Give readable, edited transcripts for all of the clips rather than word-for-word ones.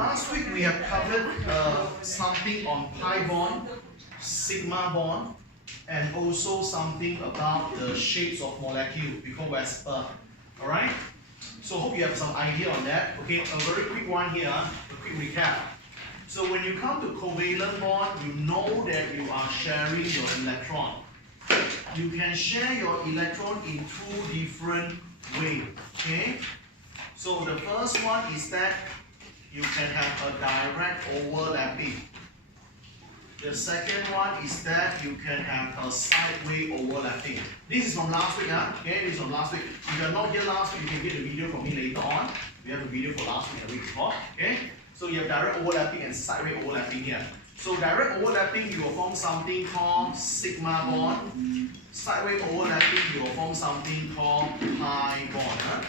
Last week we have covered something on pi bond, sigma bond, and also something about the shapes of molecule. We call Vesper. Alright? So hope you have some idea on that. Okay, a very quick one here, a quick recap. So when you come to covalent bond, you know that you are sharing your electron. You can share your electron in two different ways. Okay? So the first one is that you can have a direct overlapping. The second one is that you can have a sideway overlapping. This is from last week, huh? Okay, this is from last week. If you are not here last week, you can get the video from me later on. We have a video for last week and the week before. Okay? So you have direct overlapping and sideway overlapping here. So direct overlapping, you will form something called sigma bond. Sideway overlapping, you will form something called pi bond. Huh?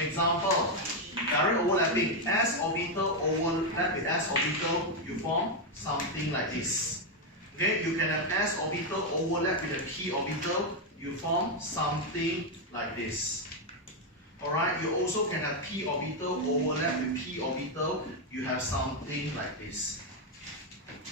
Example, direct overlapping, s orbital overlap with s orbital, you form something like this. Okay, you can have s orbital overlap with a p orbital, you form something like this. Alright, you also can have p orbital overlap with p orbital, you have something like this.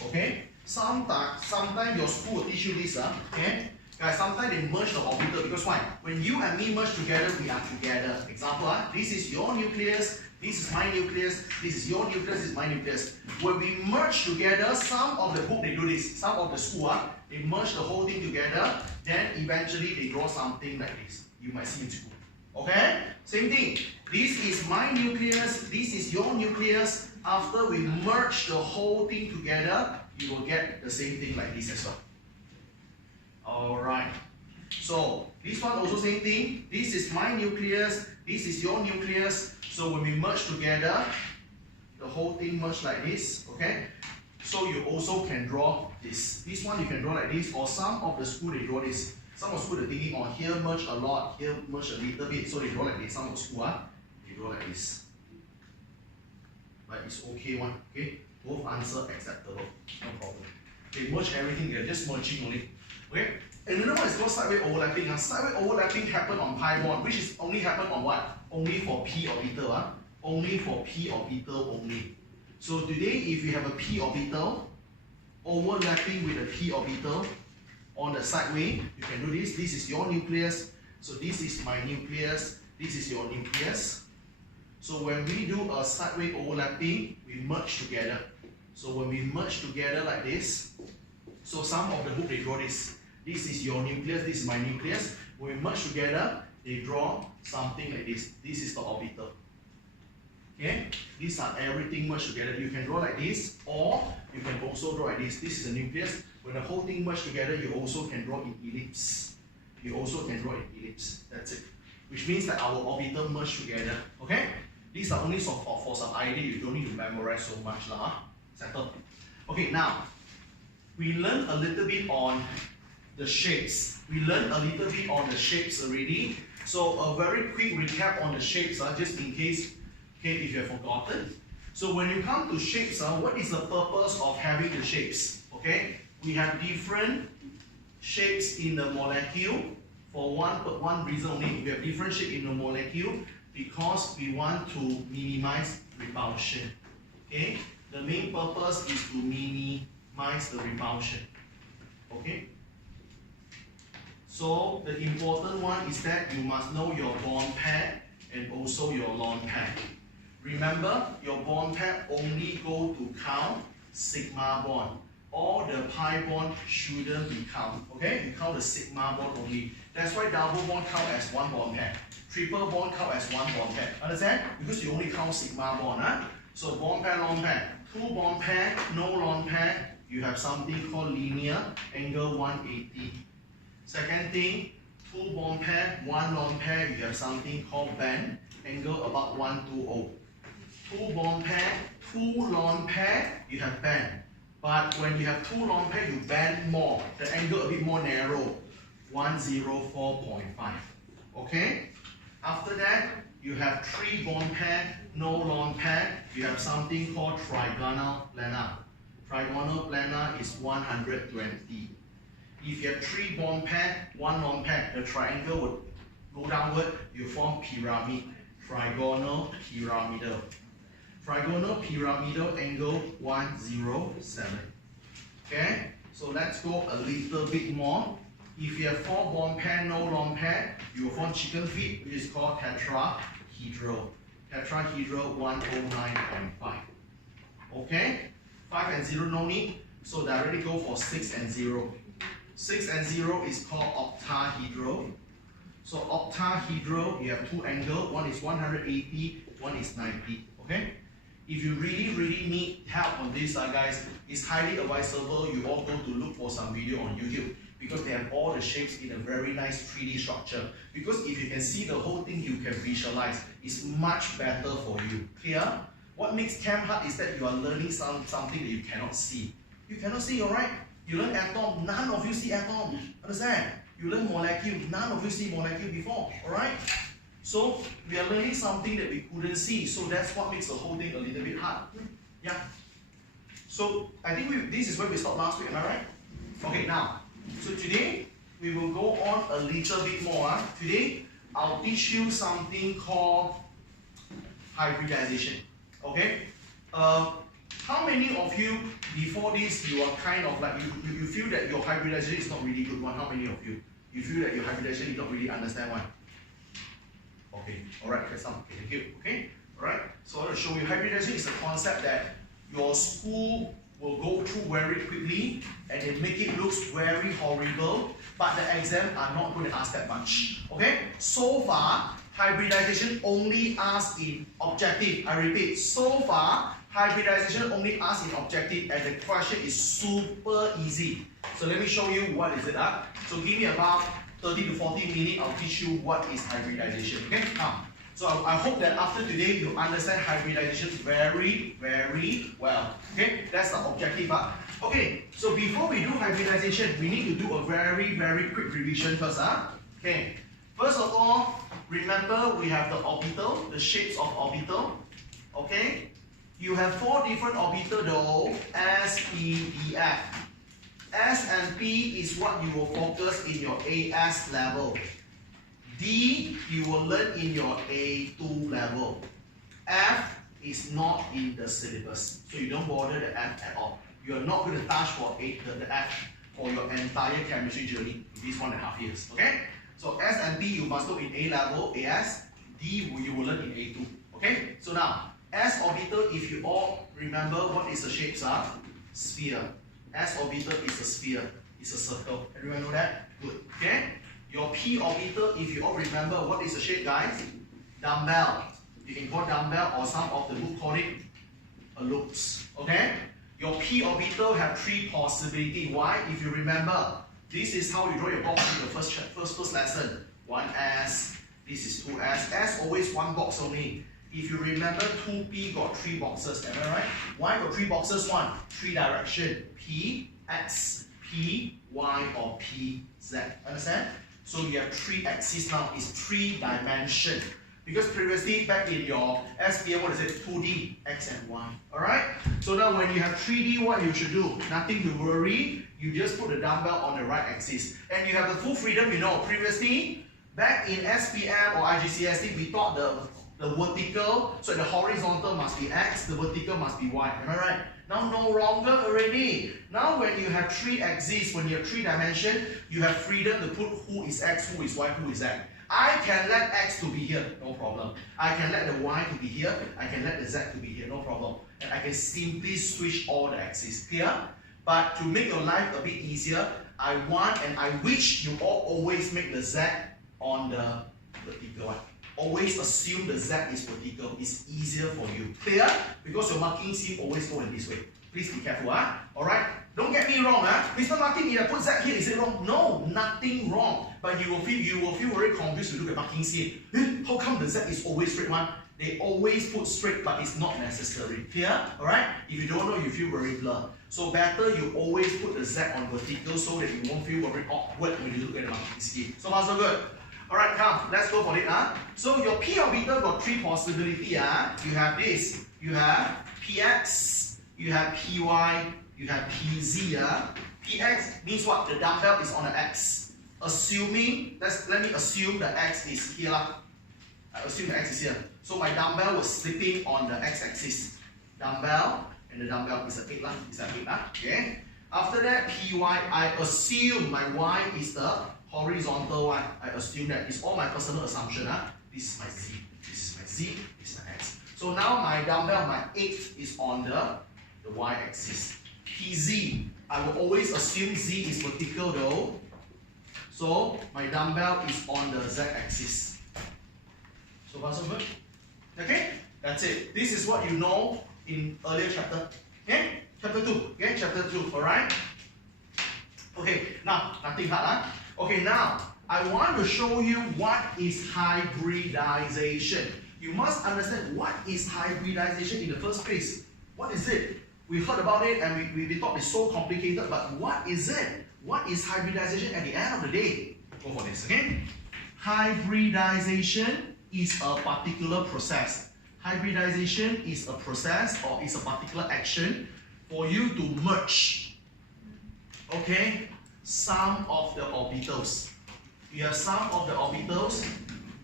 Okay, sometimes your school will teach you this. Okay, guys, sometimes they merge the orbital because why? When you and me merge together, we are together. Example, this is your nucleus, this is my nucleus, this is your nucleus, this is my nucleus. When we merge together, some of the book they do this, some of the school, they merge the whole thing together, then eventually they draw something like this. You might see in school. Okay? Same thing. This is my nucleus, this is your nucleus. After we merge the whole thing together, you will get the same thing like this as well. Alright. So, this one also same thing. This is my nucleus, this is your nucleus. So when we merge together, the whole thing merge like this. Okay? So you also can draw this. This one you can draw like this, or some of the school they draw this. Some of the school they're thinking, oh, here merge a lot, here merge a little bit. So they draw like this. Some of the school, they draw like this. But it's okay one. Okay? Both answer acceptable. No problem. They merge everything, they're just merging only. Okay? And another one is called sideway overlapping. Sideway overlapping happen on pi bond, which is only happen on what? Only for p orbital. Only for p orbital only. So today, if you have a p orbital overlapping with a p orbital on the sideway, you can do this. This is your nucleus. So this is my nucleus. This is your nucleus. So when we do a sideway overlapping, we merge together. So when we merge together like this, so some of the book they draw this. This is your nucleus, this is my nucleus. When we merge together, they draw something like this. This is the orbital. Okay? These are everything merged together. You can draw like this, or you can also draw like this. This is the nucleus. When the whole thing merged together, you also can draw in ellipse. You also can draw in ellipse. That's it. Which means that our orbital merge together. Okay? These are only for some idea. You don't need to memorize so much. Settled. Okay, now, we learned a little bit on the shapes. We learned a little bit on the shapes already. So a very quick recap on the shapes, just in case, okay, if you have forgotten. So when you come to shapes, what is the purpose of having the shapes? Okay, we have different shapes in the molecule for one reason only. We have different shape in the molecule because we want to minimize repulsion. Okay, the main purpose is to minimize the repulsion. Okay. So the important one is that you must know your bond pair and also your lone pair. Remember, your bond pair only go to count sigma bond. All the pi bond shouldn't be count. Okay, you count the sigma bond only. That's why double bond count as one bond pair. Triple bond count as one bond pair. Understand? Because you only count sigma bond. So bond pair, lone pair. Two bond pair, no lone pair. You have something called linear angle 180. Second thing, two bond pair, one lone pair, you have something called band, angle about 120. Two bond pair, two lone pair, you have band. But when you have two lone pair, you band more. The angle a bit more narrow, 104.5. Okay? After that, you have three bond pair, no lone pair, you have something called trigonal planar. Trigonal planar is 120. If you have three bond pair, one lone pair, the triangle would go downward, you form pyramid, trigonal pyramidal. trigonal pyramidal angle 107. Okay, so let's go a little bit more. If you have 4 bond pair, no lone pair, you will form chicken feet, which is called tetrahedral. Tetrahedral 109.5. Okay, 5 and 0 no need, so directly go for 6 and 0. 6 and 0 is called octahedral. So octahedral, you have 2 angles, one is 180, one is 90. Okay? If you really need help on this, guys, it's highly advisable you all go to look for some video on YouTube, because they have all the shapes in a very nice 3D structure. Because if you can see the whole thing, you can visualize. It's much better for you. Clear? What makes chem hard is that you are learning something that you cannot see. You cannot see, alright? You learn atom, none of you see atom. Understand? You learn molecule, none of you see molecule before. Alright? So we are learning something that we couldn't see. So that's what makes the whole thing a little bit hard. Yeah. So I think this is where we stopped last week, am I right? Okay, now. So today we will go on a little bit more. Today I'll teach you something called hybridization. Okay? How many of you before this you are kind of like you feel that your hybridization is not really good one? How many of you? You feel that your hybridization you don't really understand one? Okay, alright, that's some. Okay, thank you. Okay? Alright. So I want to show you hybridization is a concept that your school will go through very quickly and they make it look very horrible, but the exam are not going to ask that much. Okay? So far, hybridization only asks in objective. I repeat, so far, hybridization only asks in objective and the question is super easy. So let me show you what is it. So give me about 30 to 40 minutes, I'll teach you what is hybridization. Okay? Now, so I hope that after today you understand hybridization very well. Okay? That's the objective. Okay, so before we do hybridization, we need to do a very quick revision first. Okay. First of all, remember we have the orbital, the shapes of orbital. Okay? You have 4 different orbital though, S, P, D, F. S and P is what you will focus in your AS level. D, you will learn in your A2 level. F is not in the syllabus, so you don't bother the F at all. You are not going to touch for the F for your entire chemistry journey in these 1.5 years. Okay? So S and P you must do in A level, AS. D you will learn in A2. Okay? So now, S orbital, if you all remember what is the shapes are? Sphere. S orbital is a sphere, it's a circle. Everyone know that? Good. Okay? Your P orbital, if you all remember what is the shape, guys? Dumbbell. You can call dumbbell or some of the book call it ellipse. Okay? Your P orbital have 3 possibilities. Why? If you remember, this is how you draw your box in the first lesson. 1S, this is 2S. S always 1 box only. If you remember, 2P got 3 boxes, am I right? Why got 3 boxes? 1, 3 direction. P, X, P, Y, or P, Z. Understand? So you have 3 axes now. It's 3 dimension. Because previously, back in your SPM, what is it? 2D, X and Y. Alright? So now when you have 3D, what you should do? Nothing to worry. You just put the dumbbell on the right axis. And you have the full freedom, you know. Previously, back in SPM or IGCSE, we thought the vertical, so the horizontal must be X, the vertical must be Y. Am I right? Now no longer already. Now when you have 3 axes, when you have 3 dimensions, you have freedom to put who is X, who is Y, who is Z. I can let X to be here, no problem. I can let the Y to be here, I can let the Z to be here, no problem. And I can simply switch all the axes. Clear? But to make your life a bit easier, I want and I wish you all always make the Z on the vertical one. Always assume the Z is vertical. It's easier for you. Clear? Because your marking scheme always go in this way. Please be careful. Alright? Don't get me wrong. Mr. Martin, if I put Z here, is it wrong? No, nothing wrong. But you will feel very confused to look at marking scheme. How come the Z is always straight one? They always put straight, but it's not necessary. Clear? Alright? If you don't know, you feel very blurred. So better you always put the Z on vertical so that you won't feel very awkward when you look at the marking scheme. So far so good. Alright, come, let's go for it. So your P orbital got 3 possibilities. You have this. You have PX, you have PY, you have PZ. PX means what? The dumbbell is on the X. Assuming, let me assume the X is here. I assume the x is here. So my dumbbell was slipping on the x-axis. Dumbbell, and the dumbbell is a 8 lah. It's an 8 lah. Okay. After that, py, I assume my y is the horizontal one. I assume that. It's all my personal assumption. This is my z, this is my z, this is my x. So now my dumbbell, my 8 is on the y-axis. Pz, I will always assume z is vertical though. So my dumbbell is on the z-axis. So far so good? Okay? That's it. This is what you know in earlier chapter. Okay? Chapter 2. Okay? Chapter 2. Alright? Okay, now nothing hard. Okay, now I want to show you what is hybridization. You must understand what is hybridization in the first place. What is it? We heard about it and we thought it's so complicated, but what is it? What is hybridization at the end of the day? Go for this, okay? Hybridization is a particular process. Hybridization is a process or is a particular action for you to merge, okay, some of the orbitals. You have some of the orbitals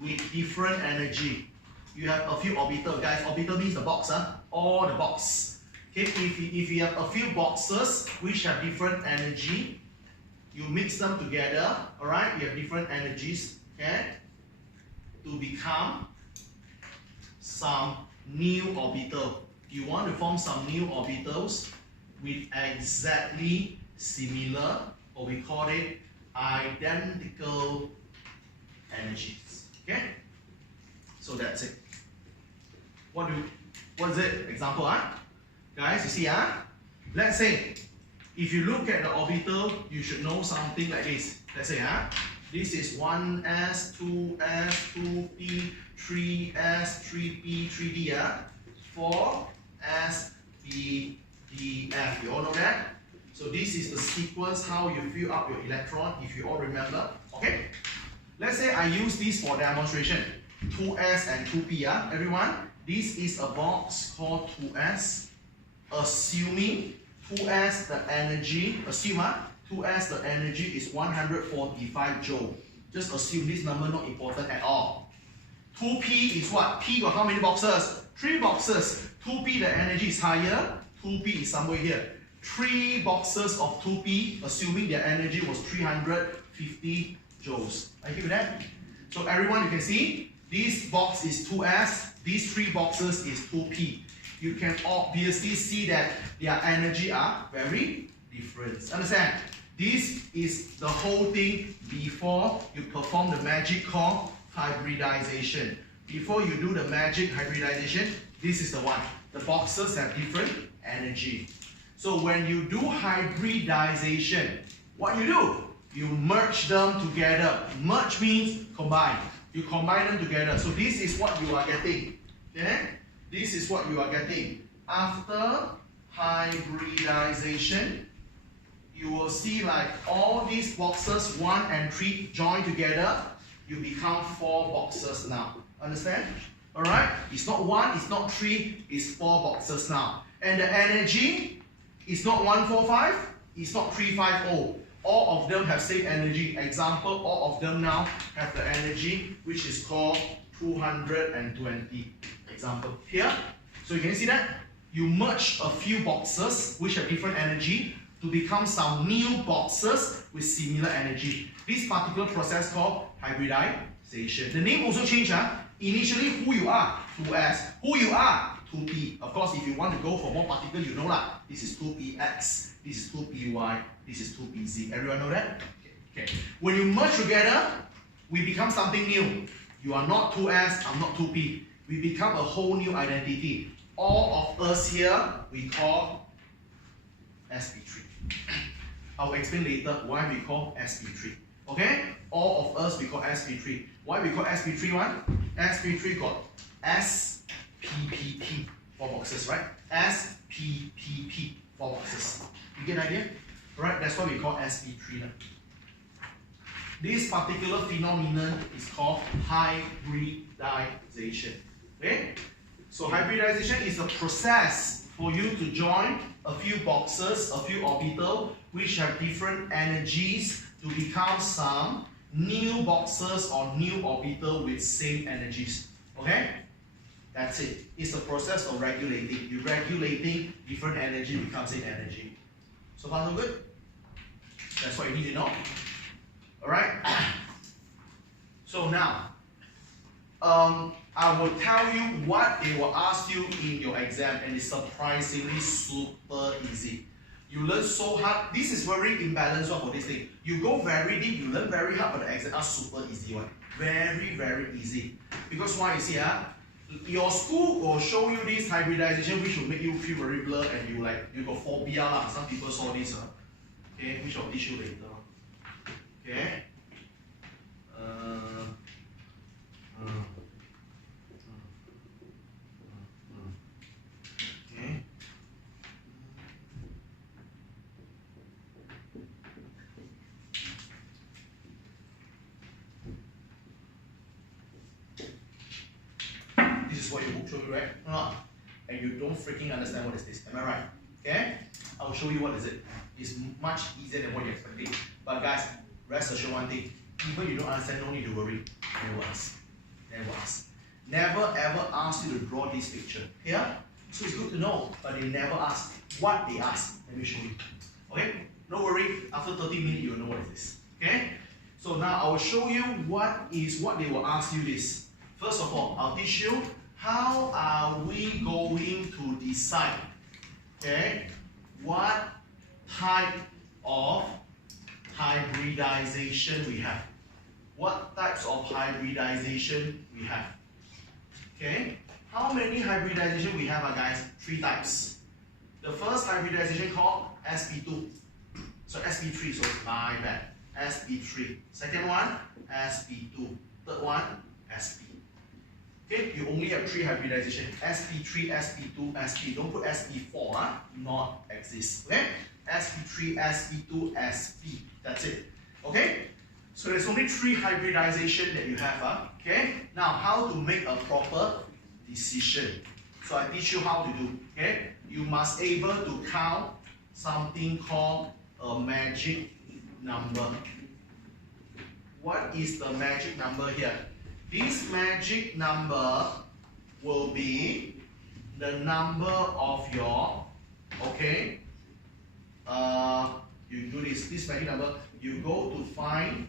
with different energy. You have a few orbitals, guys. Orbital means the box, all the box. Okay, if you have a few boxes which have different energy, you mix them together, alright, you have different energies, okay, to become some new orbital. You want to form some new orbitals with exactly similar, or we call it identical energies. Okay? So that's it. What is it? Example, guys, you see, let's say if you look at the orbital, you should know something like this. Let's say, this is 1s, 2s, 2p, 3s, 3p, 3d, 4s, p, d, f. You all know that? So this is the sequence how you fill up your electron, if you all remember. Okay? Let's say I use this for demonstration. 2s and 2p, everyone. This is a box called 2s. Assuming 2s the energy, assume 2s the energy is 145 joule. Just assume this number not important at all. 2p is what? P got how many boxes? 3 boxes. 2p the energy is higher. 2p is somewhere here. 3 boxes of 2p, assuming their energy was 350 joules. Are you with that? So everyone, you can see this box is 2s, these 3 boxes is 2p. You can obviously see that their energy are very different. Understand? This is the whole thing before you perform the magic called hybridization. Before you do the magic hybridization, this is the one. The boxes have different energy. So when you do hybridization, what you do? You merge them together. Merge means combine. You combine them together. So this is what you are getting. Okay? This is what you are getting. After hybridization, you will see like all these boxes 1 and 3 join together. You become 4 boxes now. Understand? Alright? It's not 1, it's not 3, it's 4 boxes now. And the energy is not 145, it's not 350. All of them have same energy. Example, all of them now have the energy which is called 220. Example here. So you can see that you merge a few boxes which have different energy to become some new boxes with similar energy. This particular process called hybridization. The name also changed. Initially, who you are, 2s. Who you are, 2p. Of course, if you want to go for more particular, you know lah. This is 2px, this is 2py, this is 2pz. Everyone know that? Okay. When you merge together, we become something new. You are not 2s, I'm not 2p. We become a whole new identity. All of us here, we call sp3. I'll explain later why we call sp3. Okay? All of us, we call sp3. Why we call sp3 one? sp3 got SPPP, 4 boxes, right? SPPP, 4 boxes. You get an idea? Right? That's why we call sp3 now. This particular phenomenon is called hybridization. Okay? So hybridization is a process for you to join a few boxes, a few orbitals, which have different energies to become some new boxes or new orbital with same energies. Okay? That's it. It's a process of regulating. You're regulating different energy becomes in energy. So far, so good? That's what you need to know. Alright? So now, I will tell you what they will ask you in your exam, and it's surprisingly super easy. You learn so hard. This is very imbalanced one for this thing. You go very deep, you learn very hard, but the exam are super easy one. Very, very easy. Because why you see, your school will show you this hybridization, which will make you feel very blurred, and you got phobia. Some people saw this. Okay, which I'll teach you later. Okay. Okay. This is what your book show you, right? And you don't freaking understand what is this. Am I right? Okay? I'll show you what is it. It's much easier than what you're expecting. But guys, rest assured one thing. Even you don't understand, no need to worry. Never ask. Never ask. Never ever ask you to draw this picture. Here? So it's good to know, but they never ask. What they ask, let me show you. Okay? No worry, after 30 minutes you'll know what it is. Okay? So now I will show you what they will ask you this. First of all, I'll teach you how are we going to decide, okay, what type of hybridization we have. What types of hybridization we have. Okay, how many hybridization we have, guys? 3 types. The first hybridization called sp2. So sp3, so my bad. sp3. Second one, sp2. Third one, sp. Okay, you only have 3 hybridization. sp3, sp2, sp. Don't put sp4, not exist. Okay? sp3, sp2, sp. That's it. Okay? So there's only 3 hybridization that you have. Okay? Now, how to make a proper decision. So I teach you how to do. Okay? You must able to count something called a magic number. What is the magic number here? This magic number will be the number of your, okay, you do this magic number, you go to find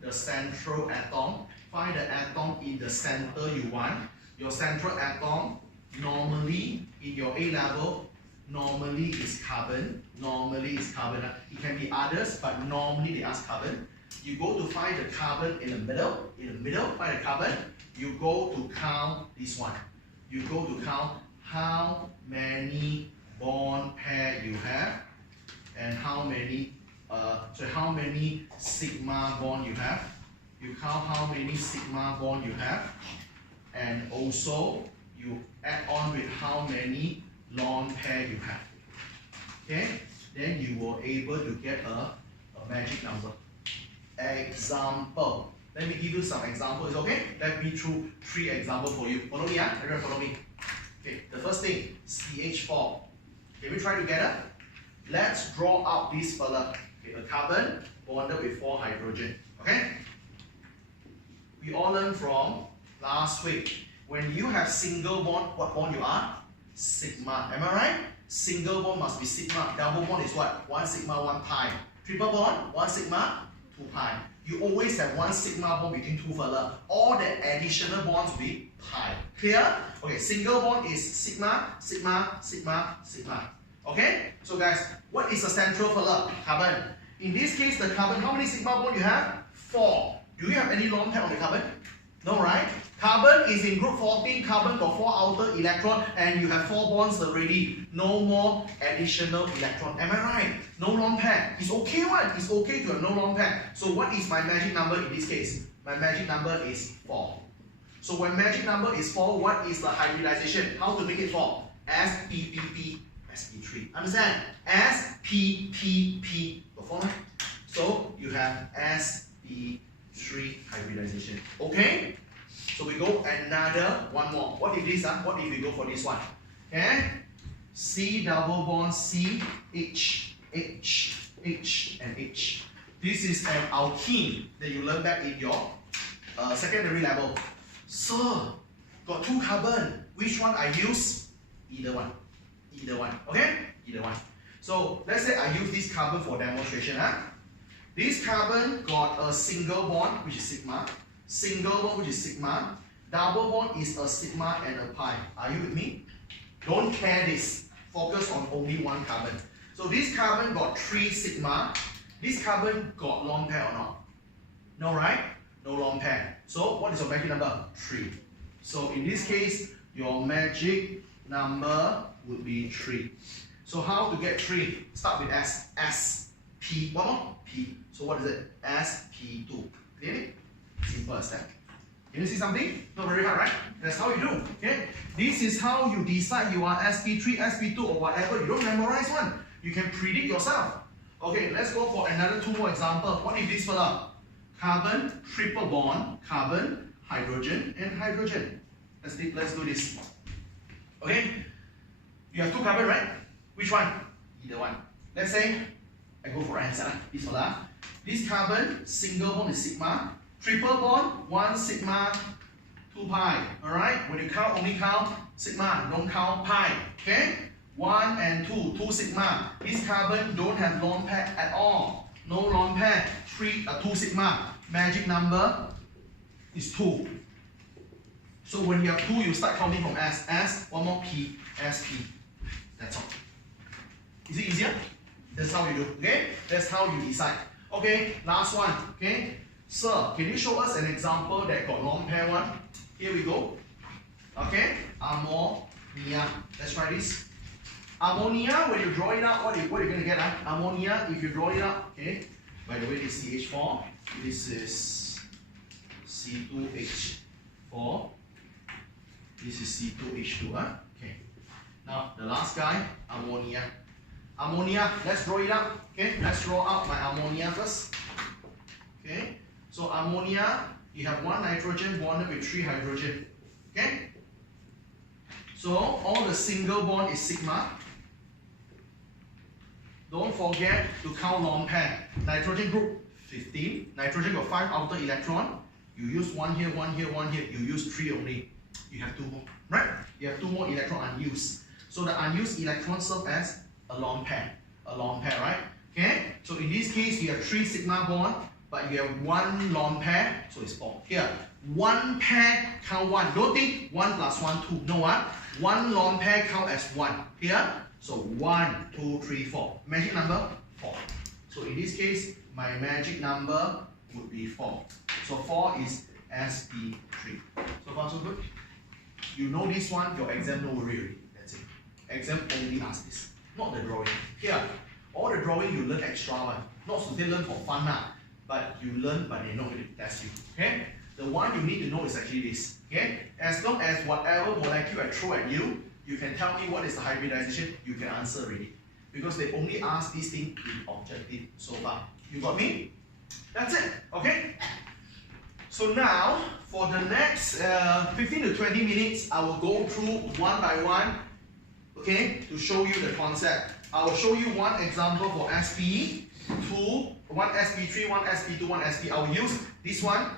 the central atom, find the atom in the center you want. Your central atom, normally in your A level, normally is carbon, It can be others, but normally they ask carbon. You go to find the carbon in the middle, find the carbon. You go to count this one. You go to count how many bond pair you have, and how many sigma bond you have. You count how many sigma bond you have, and also you add on with how many lone pair you have. Okay, then you will able to get a magic number. Example. Let me give you some examples, okay? Let me through 3 examples for you. Follow me, everyone follow me. Okay, the first thing, CH4. Can we try together? Let's draw out this fella. Okay, a carbon bonded with 4 hydrogen. Okay? We all learned from last week. When you have single bond, what bond you are? Sigma. Am I right? Single bond must be sigma. Double bond is what? 1 sigma, 1 pi. Triple bond, 1 sigma, 2 pi. You always have 1 sigma bond between 2 fella. All the additional bonds will be pi. Clear? Okay, single bond is sigma, sigma, sigma, sigma. Okay? So guys, what is the central fella? Carbon. In this case, the carbon, how many sigma bond you have? 4. Do you have any lone pair on the carbon? No, right? Carbon is in group 14, carbon got 4 outer electron, and you have 4 bonds already. No more additional electron. Am I right? No lone pair. It's okay one. It's okay to have no lone pair. So what is my magic number in this case? My magic number is 4. So when magic number is 4, what is the hybridization? How to make it 4? SPPP, SP3. Understand? SPPP. Got 4? So you have SP3 hybridization. Okay? So we go another one more. What if this? What if we go for this one? Okay? C double bond C, H, H, H, and H. This is an alkene that you learn back in your secondary level. Sir, got 2 carbon. Which one I use? Either one. Either one. Okay? Either one. So let's say I use this carbon for demonstration. This carbon got a single bond, which is sigma. Single bond, which is sigma. Double bond is a sigma and a pi. Are you with me? Don't care this. Focus on only one carbon. So this carbon got 3 sigma. This carbon got lone pair or not? No, right? No lone pair. So what is your magic number? 3. So in this case, your magic number would be 3. So how to get 3? Start with S. S. P. One more? P. So what is it? SP2. Clearly? Simple as that. Can you see something? Not very hard, right? That's how you do. Okay? This is how you decide you are SP3, SP2 or whatever. You don't memorize one. You can predict yourself. Okay, let's go for another 2 more examples. What is this fella? Carbon, triple bond, carbon, hydrogen, and hydrogen. Let's do this. Okay? You have 2 carbon, right? Which one? Either one. Let's say, I go for answer. This fella. This carbon, single bond is sigma. Triple bond, 1 sigma, 2 pi. Alright? When you count, only count sigma, don't count pi. Okay? 1 and 2, 2 sigma. This carbon don't have lone pair at all. No lone pair. 2 sigma. Magic number is 2. So when you have 2, you start counting from S. S, one more P, SP. That's all. Is it easier? That's how you do. Okay? That's how you decide. Okay, last one. Okay? Sir, can you show us an example that got lone pair one? Here we go. Okay? Ammonia. Let's try this. Ammonia, when you draw it up, what are you going to get? Ammonia, if you draw it up, okay? By the way, this is CH4. This is C2H4. This is C2H2. Okay. Now, the last guy, ammonia. Ammonia, let's draw it up. Okay, let's draw out my ammonia first. Okay, so ammonia, you have 1 nitrogen bonded with 3 hydrogen. Okay, so all the single bond is sigma. Don't forget to count lone pair. Nitrogen group 15. Nitrogen got 5 outer electron. You use 1 here, 1 here, 1 here. You use 3 only. You have 2 more, right? You have 2 more electron unused. So the unused electron serve as a lone pair. A lone pair, right? Okay? So in this case, you have 3 sigma bond, but you have 1 lone pair, so it's 4. Here, 1 pair count 1. Don't think 1 plus 1, 2. No, what? 1 lone pair count as 1. Here, so 1, 2, 3, 4. Magic number, 4. So in this case, my magic number would be 4. So 4 is SP3. So far, so good? You know this one, your exam no worry already. That's it. Exam only asks this, not the drawing. Here, all the drawing you learn extra one. Not so they learn for fun now, but you learn, but they're not going to test you. Okay? The one you need to know is actually this. Okay? As long as whatever molecule I throw at you, you can tell me what is the hybridization, you can answer already. Because they only ask this thing in objective so far. You got me? That's it. Okay? So now, for the next 15 to 20 minutes, I will go through one by one, okay, to show you the concept. I will show you one example for SP2, one SP3, one SP2, one SP. I will use this one,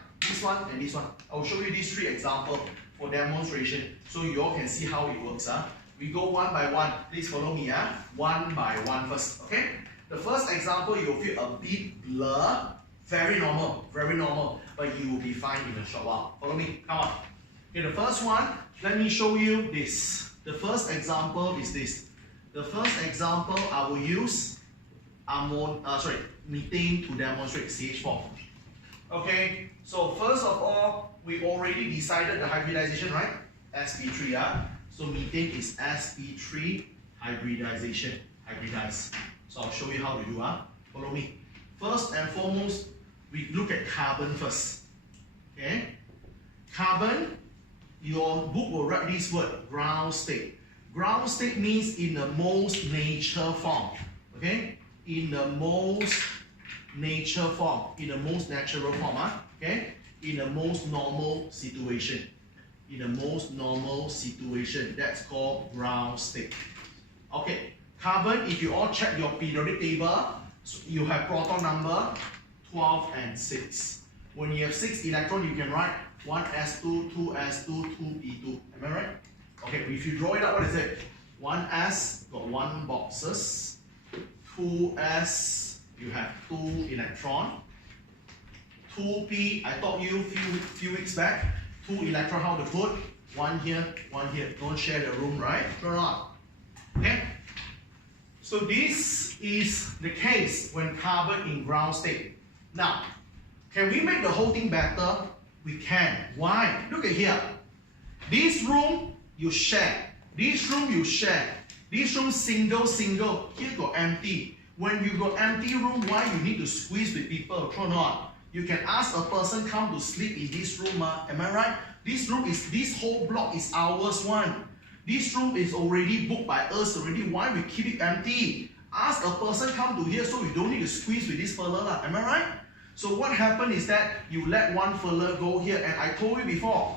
and this one. I will show you these 3 examples for demonstration, so you all can see how it works. We go one by one. Please follow me. One by one first. Okay. The first example, you will feel a bit blur. Very normal, but you will be fine in a short while. Follow me, come on. Okay, the first one, let me show you this. The first example is this. The first example, I will use methane to demonstrate CH4. Okay, so first of all, we already decided the hybridization, right? sp3, So methane is sp3 hybridization, hybridize. So I'll show you how to do, Follow me. First and foremost, we look at carbon first. Okay? Carbon, your book will write this word, ground state. Ground state means in the most nature form. Okay? In the most nature form. In the most natural form. Okay? In the most normal situation. In the most normal situation. That's called ground state. Okay. Carbon, if you all check your periodic table, you have proton number 12 and 6. When you have 6 electrons, you can write 1s2, 2s2, 2p2. Am I right? Okay, if you draw it out, what is it? 1s got 1 boxes. 2s, you have 2 electron. 2p, I taught you few weeks back. 2 electron, how to put? 1 here, 1 here. Don't share the room, right? Or not? Okay? So this is the case when carbon in ground state. Now, can we make the whole thing better? We can. Why? Look at here. This room, you share. This room, you share. This room, single. Here got empty. When you got empty room, why you need to squeeze with people? Or not? You can ask a person come to sleep in this room. Am I right? This whole block is ours one. This room is already booked by us already. Why we keep it empty? Ask a person come to here so you don't need to squeeze with this fella. Am I right? So what happened is that you let one fella go here, and I told you before,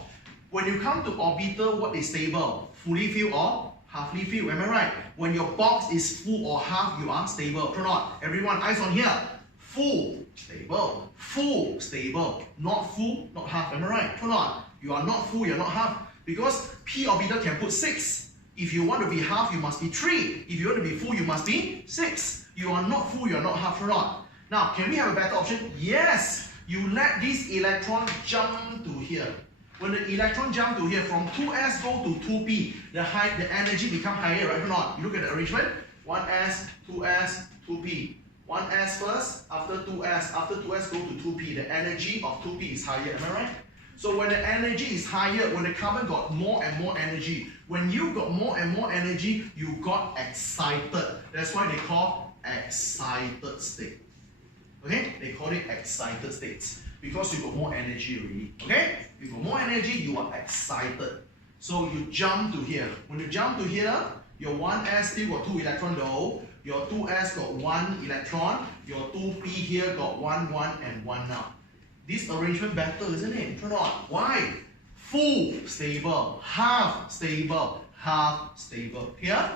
when you come to orbital, what is stable? Fully filled or halfly filled? Am I right? When your box is full or half, you are stable. Or not? Everyone, eyes on here. Full, stable. Full, stable. Not full, not half. Am I right? Or not? You are not full, you are not half. Because p orbital can put 6. If you want to be half, you must be 3. If you want to be full, you must be 6. You are not full, you are not half. Or not? Now, can we have a better option? Yes! You let this electron jump to here. When the electron jump to here, from 2s go to 2p, the energy become higher, right or not? You look at the arrangement. 1s, 2s, 2p. 1s first, after 2s. After 2s go to 2p. The energy of 2p is higher, am I right? So when the energy is higher, when the carbon got more and more energy, when you got more and more energy, you got excited. That's why they call excited state. Okay? They call it excited states. Because you got more energy already. Okay? You got more energy, you are excited. So you jump to here. When you jump to here, your 1s still got 2 electron though. Your 2s got 1 electron. Your 2p here got 1, 1, and 1 now. This arrangement better, isn't it? Not. Why? Full, stable. Half, stable. Half, stable. Here?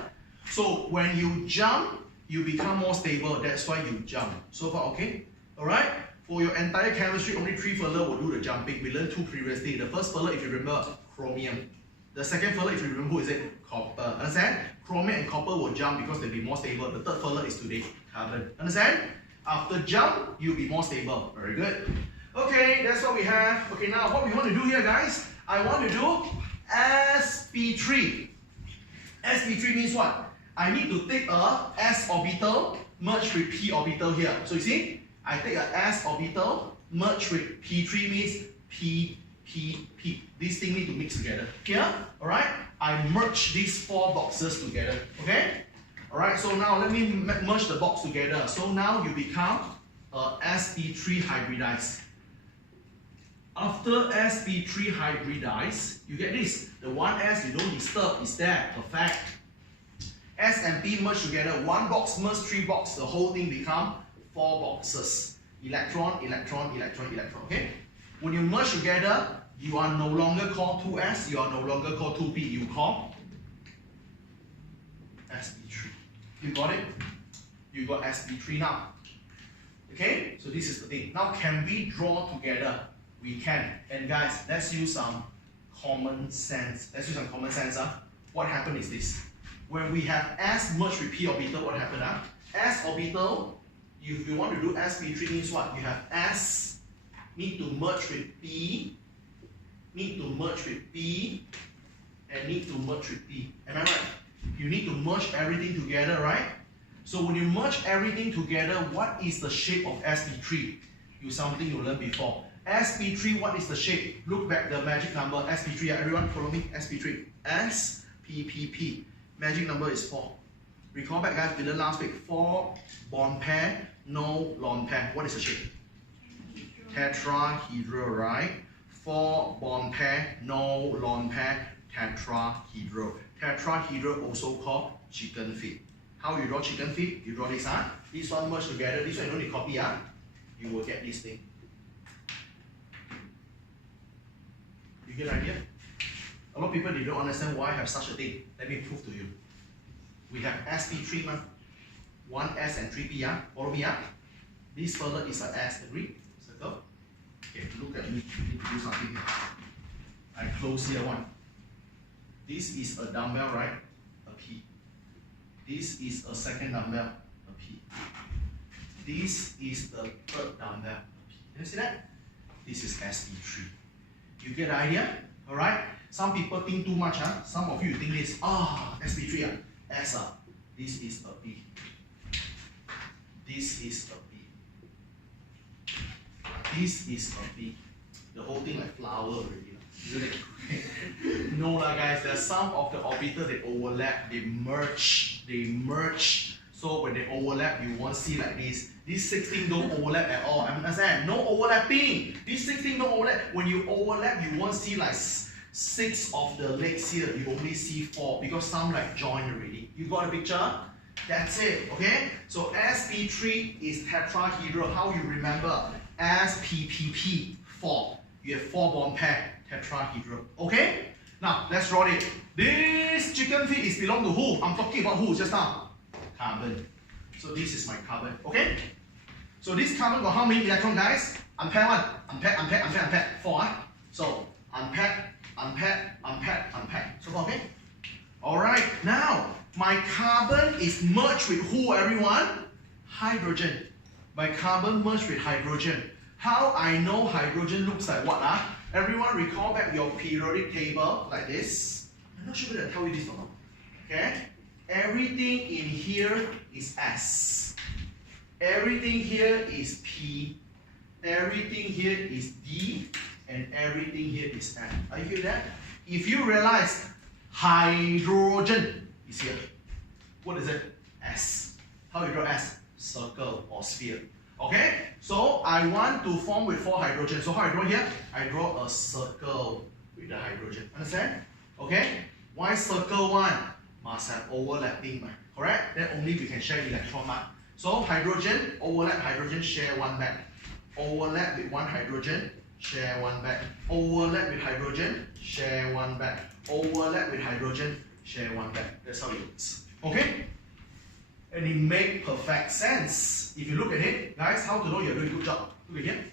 So when you jump, you become more stable. That's why you jump. So far, okay? Alright? For your entire chemistry, only 3 fella will do the jumping. We learned 2 previously. The first fella, if you remember, chromium. The second fella, if you remember, who is it? Copper. Understand? Chromium and copper will jump because they'll be more stable. The third fella is today, carbon. Understand? After jump, you'll be more stable. Very good. Okay, that's what we have. Okay, now what we want to do here, guys, I want to do sp3. sp3 means what? I need to take a s orbital, merge with p orbital here. So you see, I take a s orbital, merge with p3 means p, p, p. These things need to mix together. Here, alright? I merge these 4 boxes together. Okay? Alright, so now let me merge the box together. So now you become a sp3 hybridized. After sp3 hybridized, you get this. The 1s you don't disturb is there. Perfect. S and P merge together. 1 box merge 3 boxes. The whole thing become 4 boxes. Electron, electron, electron, electron. Okay? When you merge together, you are no longer called 2s. You are no longer called 2p. You call sp3. You got it? You got sp3 now. Okay? So this is the thing. Now can we draw together? We can. And guys, let's use some common sense. Let's use some common sense. What happened is this. When we have S merged with P orbital, what happened? S orbital, if you want to do sp3 means what? You have S need to merge with P, need to merge with P, and need to merge with P. Am I right? You need to merge everything together, right? So when you merge everything together, what is the shape of sp3? Something you learned before. sp3, what is the shape? Look back the magic number, sp3, everyone follow me, sp3. S, P, P, P. Magic number is 4. Recall back guys, we learned last week, 4 bond pair, no lone pair. What is the shape? Tetrahedral, right? 4 bond pair, no lone pair, tetrahedral. Tetrahedral also called chicken feet. How you draw chicken feet? You draw this, this one merge together, this one you don't need to copy, you will get this thing. You get an idea? A lot of people, they don't understand why I have such a thing. Let me prove to you. We have sp3, 1s and 3p, follow me, This fella is an S, agree? Circle. Okay, look at me, you need to do something here. close here one. This is a dumbbell, right? A P. This is a second dumbbell, a P. This is the third dumbbell, a P. Can you see that? This is SP3. You get the idea? Alright? Some people think too much, huh? Some of you think this, SP3, S, this is a P. This is a P. This is a P. The whole thing like flower already. Isn't it? No lah guys, there's some of the orbitals they overlap, they merge. So when they overlap, you won't see like this. These 16 don't overlap at all. Understand? No overlapping. These 16 don't overlap. When you overlap, you won't see like 6 of the legs here. You only see 4 because some like join already. You got a picture? That's it. Okay? So SP3 is tetrahedral. How you remember? SPPP 4. You have 4 bond pair, tetrahedral. Okay? Now let's draw it. This chicken feet is belong to who? I'm talking about who just now? Carbon. So this is my carbon. Okay? So this carbon got how many electrons, guys? Unpair one. Unpair. 4. So unpair. So far, okay? Alright, now my carbon is merged with who, everyone? Hydrogen. My carbon merged with hydrogen. How I know hydrogen looks like what? Everyone recall back your periodic table like this. I'm not sure whether I tell you this or not. Okay? Everything in here is S. Everything here is P. Everything here is D. And everything here is F. Are you hear that? If you realize hydrogen is here, what is it? S. How you draw S? Circle or sphere. Okay? So I want to form with 4 hydrogen. So how I draw here? I draw a circle with the hydrogen. Understand? Okay? Why circle one? Must have overlapping, correct? Then only we can share electron. So hydrogen, overlap hydrogen, share one back. Overlap with one hydrogen, share one back. Overlap with hydrogen, share one back. Overlap with hydrogen, share one back. That's how it works. Okay? And it makes perfect sense. If you look at it, guys, how to know you're doing a good job? Look at here.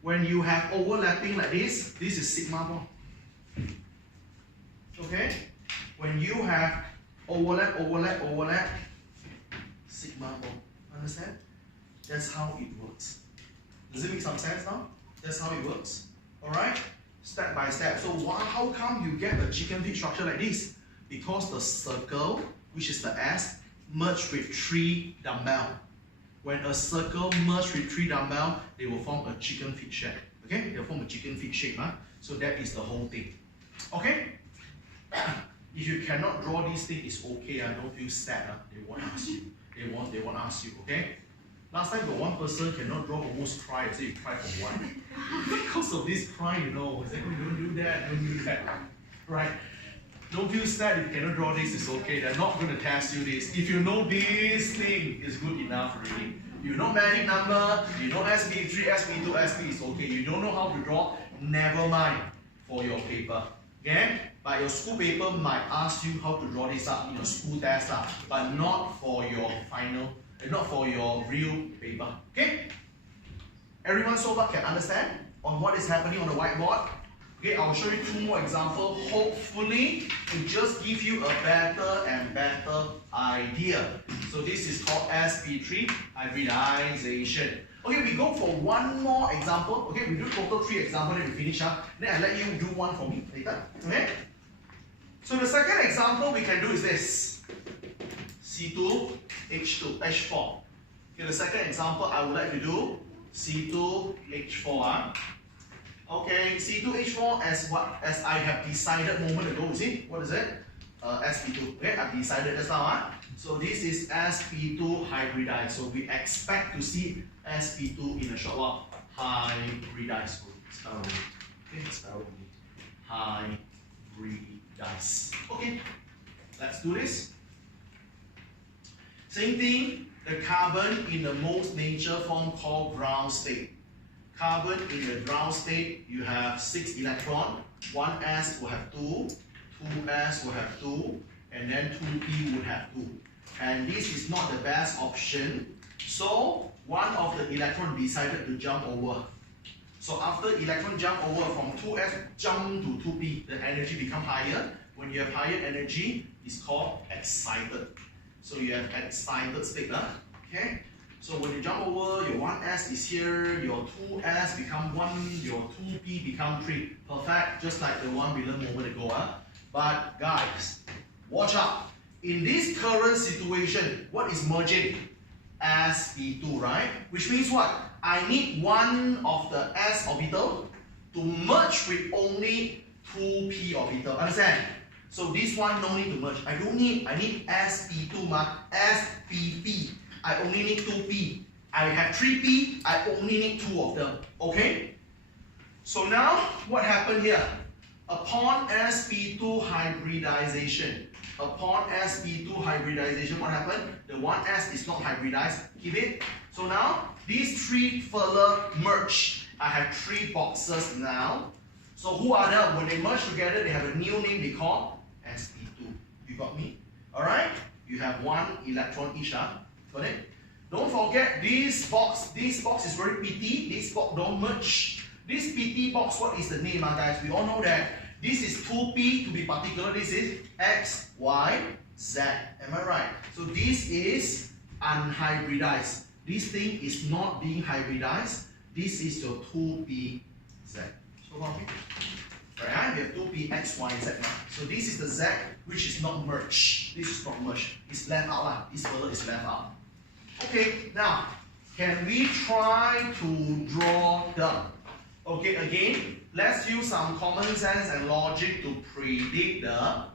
When you have overlapping like this is sigma bond. Okay? When you have overlap, sigma bond. Understand? That's how it works. Does it make some sense now? That's how it works. Alright? Step by step. So how come you get a chicken feet structure like this? Because the circle, which is the S, merged with 3 dumbbell. When a circle merged with 3 dumbbell, they will form a chicken feet shape. Okay? They'll form a chicken feet shape. So that is the whole thing. Okay? If you cannot draw this thing, it's okay. Don't feel sad. They won't ask you. They won't ask you. Okay? Last time, got one person cannot draw, almost cry. I say you cry for what? Because of this cry, you know. I say, oh, don't do that. Right? Don't feel sad if you cannot draw this, it's okay. They're not going to test you this. If you know this thing is good enough already. You know magic number, you know SP3, SP2, SP is okay. You don't know how to draw, never mind for your paper. Okay? But your school paper might ask you how to draw this up in your school test, but not for your final, not for your real paper. Okay? Everyone so far can understand on what is happening on the whiteboard? Okay, I will show you 2 more examples. Hopefully, it just give you a better and better idea. So this is called SP3, hybridization. Okay, we go for 1 more example. Okay, we do total 3 examples, then we finish up. Then I let you do 1 for me later. Okay? So the second example we can do is this. C2, H2, H4. Okay, the second example I would like to do C2, H4. Okay, C2H4 as I have decided a moment ago, you see? What is it? SP2. Okay, I've decided just now. So this is SP2 hybridized. So we expect to see SP2 in a short while. Hybridized. Okay, spell hybridized. Okay, let's do this. Same thing, the carbon in the most nature form called ground state. Carbon in the ground state, you have 6 electrons. 1s will have 2, 2s will have 2, and then 2p would have 2. And this is not the best option. So one of the electrons decided to jump over. So after electron jump over from 2s jump to 2p, the energy become higher. When you have higher energy, it's called excited. So you have excited state. Okay? So when you jump over, your 1s is here, your 2s become 1, your 2p become 3. Perfect, just like the one we learned a moment ago. But guys, watch out. In this current situation, what is merging? sp2, right? Which means what? I need one of the s orbital to merge with only 2p orbital. Understand? So this one no need to merge. I need sp2 spp. I only need 2p. I have 3p, I only need 2 of them. Okay? So now what happened here? Upon sp2 hybridization, what happened? The 1s is not hybridized. Keep it. So now these 3 further merge. I have 3 boxes now. So who are they? When they merge together, they have a new name they call sp2. You got me? Alright? You have 1 electron each. Got it? Don't forget this box. This box is very PT. This box don't merge. This PT box, what is the name, guys? We all know that this is 2p, to be particular. This is x, y, z. Am I right? So this is unhybridized. This thing is not being hybridized. This is your 2p z. So copy. Right? We have 2p x, y, z. So this is the z which is not merged. This is not merged. It's left out. This further is left out. Okay, now can we try to draw them? Okay, again, let's use some common sense and logic to predict the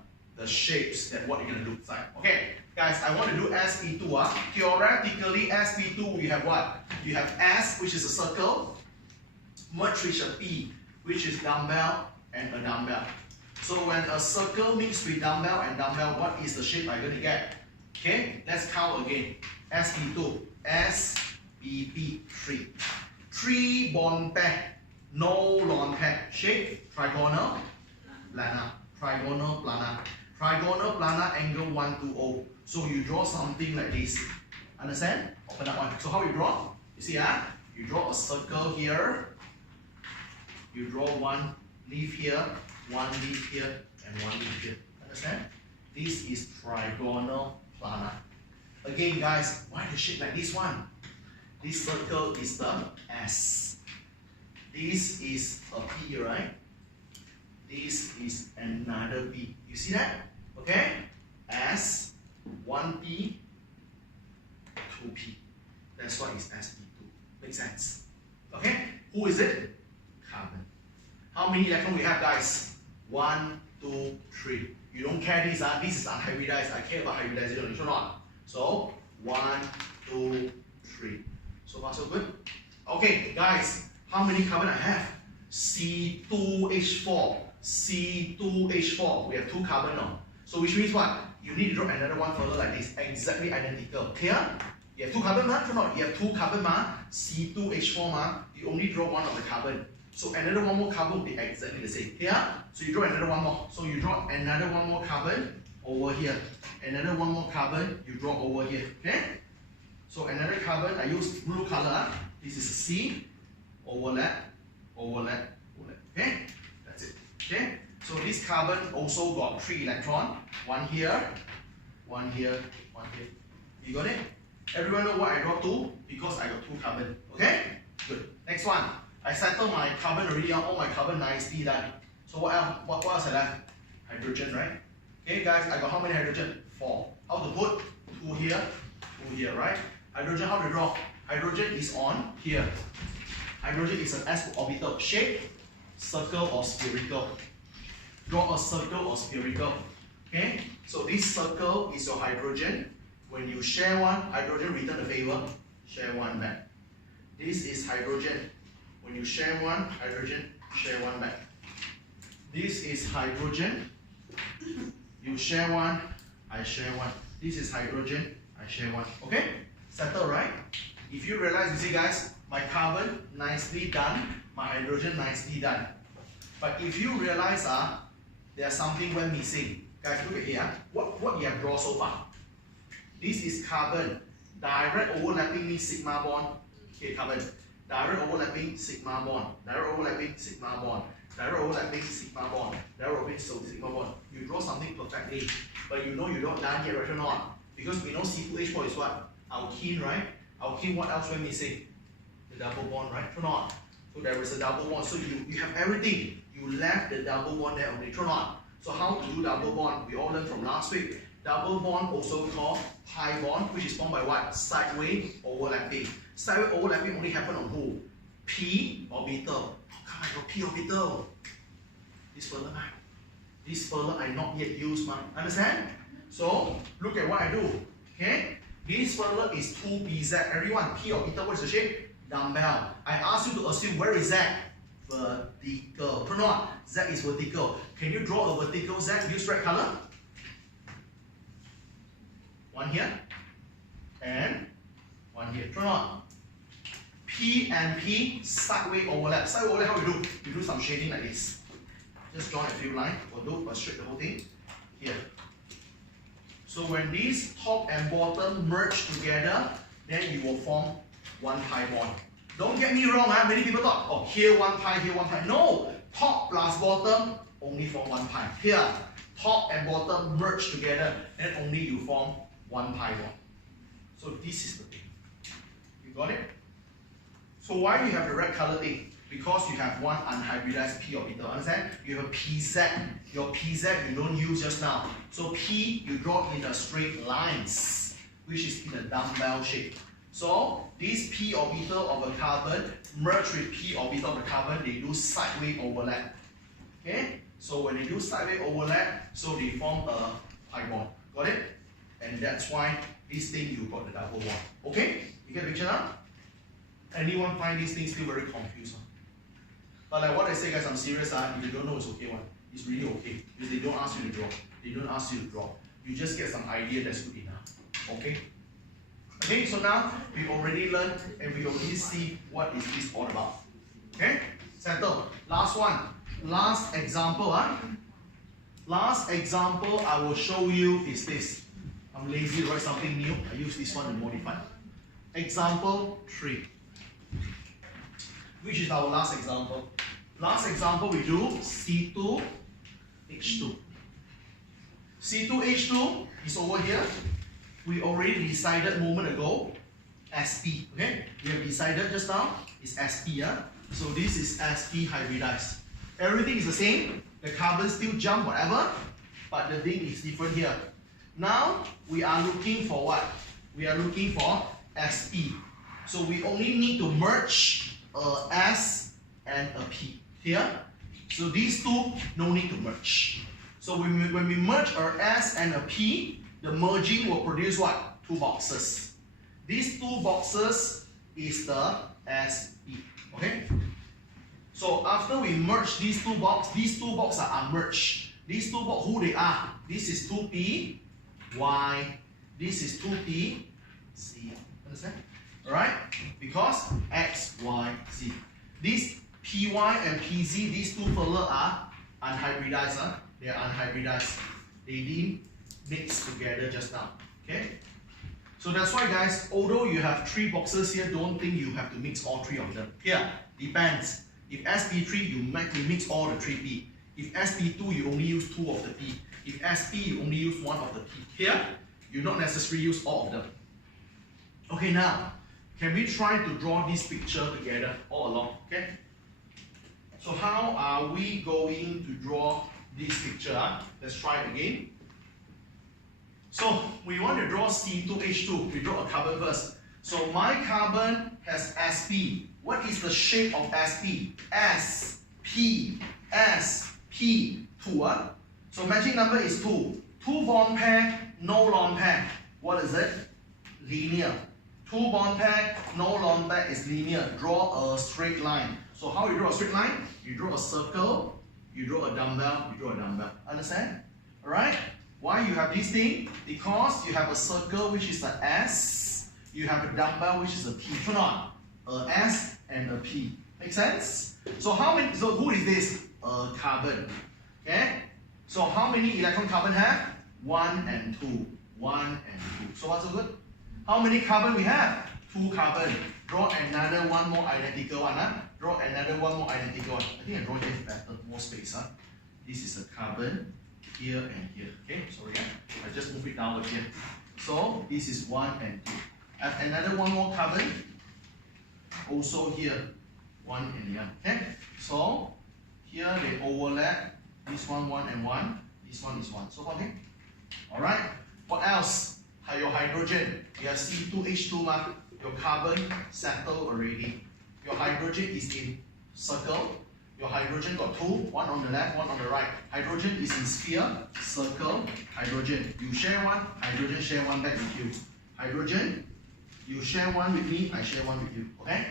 shapes that what you're going to look like. Okay, guys, I want to do sp2. Theoretically, sp2 we have what? You have s, which is a circle, merged with a p, which is dumbbell and a dumbbell. So when a circle mixed with dumbbell and dumbbell, what is the shape I'm going to get? Okay, let's count again. sp2, spp, 3. 3 bond pair. No lone pair. Shape trigonal planar. Trigonal planar. Trigonal planar angle 120. So you draw something like this. Understand? Open up one. So how you draw? You see, you draw a circle here. You draw one leaf here, one leaf here, and one leaf here. Understand? This is trigonal planar. Again, guys, why the shape like this one? This circle is the S. This is a P, right? This is another P. You see that? Okay? S, 1P, 2P. That's why it's sp2. Makes sense? Okay? Who is it? Carbon. How many electrons we have, guys? 1, 2, 3. You don't care this, this is unhybridized. I care about hybridization, you should not. So, 1, 2, 3. So far, so good? Okay, guys. How many carbon I have? C2H4. C2H4. We have 2 carbon now. So which means what? You need to draw another one further like this. Exactly identical. Clear? You have 2 carbon, no? You have 2 carbon, C2H4, you only draw one of the carbon. So another one more carbon will be exactly the same. Clear? So you draw another one more. So you draw another one more carbon over here. Another one more carbon, you draw over here. Okay? So another carbon, I use blue color. This is C. Overlap, overlap, overlap. Okay? That's it. Okay? So this carbon also got 3 electrons. One here, one here, one here. You got it? Everyone know why I draw 2? Because I got 2 carbon. Okay? Good. Next one. I settle my carbon already. All my carbon nicely done. So what else? What else I left? Hydrogen, right? Okay, guys. I got how many hydrogen? 4. How to put? 2 here, 2 here, right? Hydrogen. How to draw? Hydrogen is on here. Hydrogen is an s orbital. Shape, circle or spherical. Draw a circle or spherical. Okay? So this circle is your hydrogen. When you share one, hydrogen return the favor. Share one back. This is hydrogen. When you share one, hydrogen share one back. This is hydrogen. You share one, I share one. This is hydrogen, I share one. Okay? Settle, right? If you realize, you see guys, my carbon nicely done, my hydrogen nicely done. But if you realize there's something went missing. Guys, look at here. What you have drawn so far? This is carbon. Direct overlapping means sigma bond. Okay, carbon. direct overlapping sigma bond, direct overlapping sigma bond, direct overlapping sigma bond, direct overlapping sigma bond. You draw something perfectly, but you know you're not done yet, right or not? Because we know C2H4 is what? Alkene, right? Alkene, what else we're missing? The double bond, right? Or not? So there is a double bond. So you have everything. You left the double bond there only, or not? So how to do double bond? We all learned from last week. Double bond also called pi bond, which is formed by what? Sideways overlapping. Sideways overlapping only happen on who? P orbital. How come I got P orbital? This further, man. This further I not yet used, man. Understand? So look at what I do. Okay? This further is 2pz. Everyone, P orbital, what is the shape? Dumbbell. I ask you to assume where is Z? Vertical. Turn on. Z is vertical. Can you draw a vertical Z? Use red color. One here. And one here. Turn on. P and P sideways overlap. Sideways overlap, how you do? You do some shading like this. Just draw a few lines. Or do, but straight the whole thing. Here. So when these top and bottom merge together, then you will form one pi bond. Don't get me wrong, many people thought, oh, here one pi, here one pi. No, top plus bottom only form one pi. Here, top and bottom merge together, then only you form one pi bond. So this is the thing. You got it? So why you have the red color thing? Because you have one unhybridized p orbital. Understand? You have a pz. Your pz you don't use just now. So p you draw in a straight lines, which is in a dumbbell shape. So this p orbital of a carbon merge with p orbital of the carbon, they do sideways overlap. Okay? So when they do sideways overlap, so they form a pi bond. Got it? And that's why this thing you got the double bond. Okay? You get the picture now? Anyone find these things still very confused? But like what I say, guys, I'm serious. If you don't know, it's okay. One, it's really okay because they don't ask you to draw. They don't ask you to draw. You just get some idea that's good enough. Okay. Okay. So now we already learned and we already see what is this all about. Okay. Settle. Last one. Last example. Last example I will show you is this. I'm lazy to write something new. I use this one to modify. Example 3. Which is our last example. Last example we do C2H2. C2H2 is over here. We already decided a moment ago, SP. Okay? We have decided just now is SP. So this is SP hybridized. Everything is the same. The carbon still jump, whatever. But the thing is different here. Now we are looking for what? We are looking for SP. So we only need to merge a S and a P here. So these two no need to merge. So when we merge our S and a P, the merging will produce what? Two boxes. These two boxes is the SP. Okay? So after we merge these two boxes are unmerged. These two boxes, who they are? This is 2P Y. This is 2P Z. Understand? Alright? Because X, Y, Z. These PY and PZ, these two fellows are unhybridized. They are unhybridized. They didn't mix together just now. Okay? So that's why, guys, although you have 3 boxes here, don't think you have to mix all 3 of them. Here, depends. If SP3, you mix all the 3P. If SP2, you only use 2 of the P. If SP, you only use 1 of the P. Here, you not necessarily use all of them. Okay, now, can we try to draw this picture together all along? Okay? So how are we going to draw this picture? Let's try it again. So we want to draw C2H2. We draw a carbon first. So my carbon has SP. What is the shape of SP? SP. SP. 2. So magic number is 2. 2 bond pair, no lone pair. What is it? Linear. 2 bond pair, no lone pair is linear. Draw a straight line. So how you draw a straight line? You draw a circle, you draw a dumbbell, you draw a dumbbell. Understand? Alright? Why you have this thing? Because you have a circle which is a S, you have a dumbbell which is a P. Turn on. A S and a P. Make sense? So who is this? A carbon. Okay? So how many electron carbon have? 1 and 2. 1 and 2. So what's so good? How many carbon we have? 2 carbon. Draw another one more identical one. Draw another one more identical one. I think I draw here better, more space. This is a carbon here and here. Okay, sorry. I just move it downward here. So this is 1 and 2. I have another one more carbon. Also here, 1 and 1. Okay, so here they overlap. This one, 1 and 1. This one is 1. So okay. Alright. What else? Your hydrogen. You have C2H2 ma. Your carbon settled already. Your hydrogen is in circle. Your hydrogen got 2, 1 on the left, 1 on the right. Hydrogen is in sphere, circle, hydrogen. You share one, hydrogen share one back with you. Hydrogen, you share one with me, I share one with you. Okay?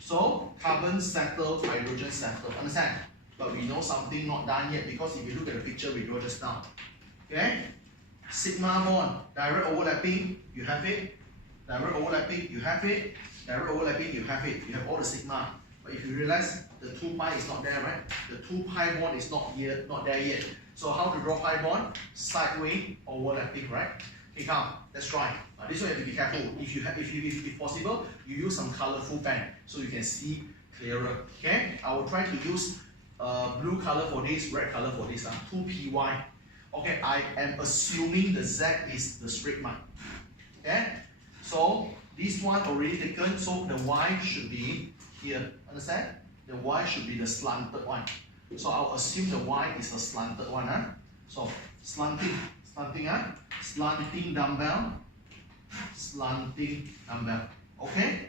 So carbon settled, hydrogen settled. Understand? But we know something not done yet because if you look at the picture we drew just now. Okay? Sigma bond, direct overlapping, you have it. Direct overlapping, you have it. Direct overlapping, you have it. You have all the sigma. But if you realize the 2 pi is not there, right? The 2 pi bond is not here, not there yet. So how to draw pi bond? Sideways overlapping, right? Okay, come, let's try. This one you have to be careful. If possible, you use some colorful pen so you can see clearer. Okay, I will try to use blue color for this, red color for this. 2py. Okay, I am assuming the z is the straight line. Okay, so this one already taken, so the y should be here. Understand? The y should be the slanted one. So I'll assume the y is a slanted one. So slanting dumbbell, slanting dumbbell. Okay?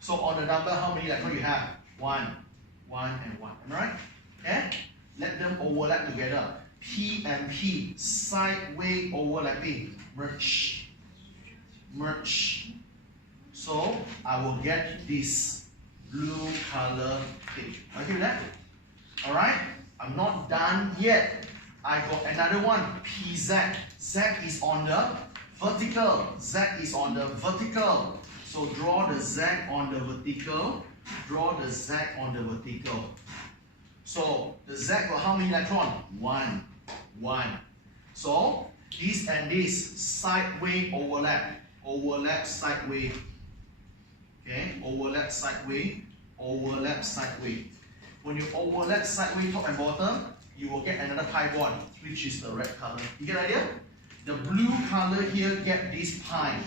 So on the dumbbell, how many electrons you have? 1, 1 and 1. Am I right? Okay? Let them overlap together. P and P, sideways overlapping. Merge. Merge. So I will get this blue color thing. Okay with that? Alright? I'm not done yet. I got another one. PZ. Z is on the vertical. Z is on the vertical. So draw the Z on the vertical. Draw the Z on the vertical. So the Z got how many electrons? 1. 1. So this and this sideways overlap. Overlap sideways. Okay, overlap sideways, overlap sideways. When you overlap sideways top and bottom, you will get another pi bond, which is the red color. You get the idea? The blue color here get this pi.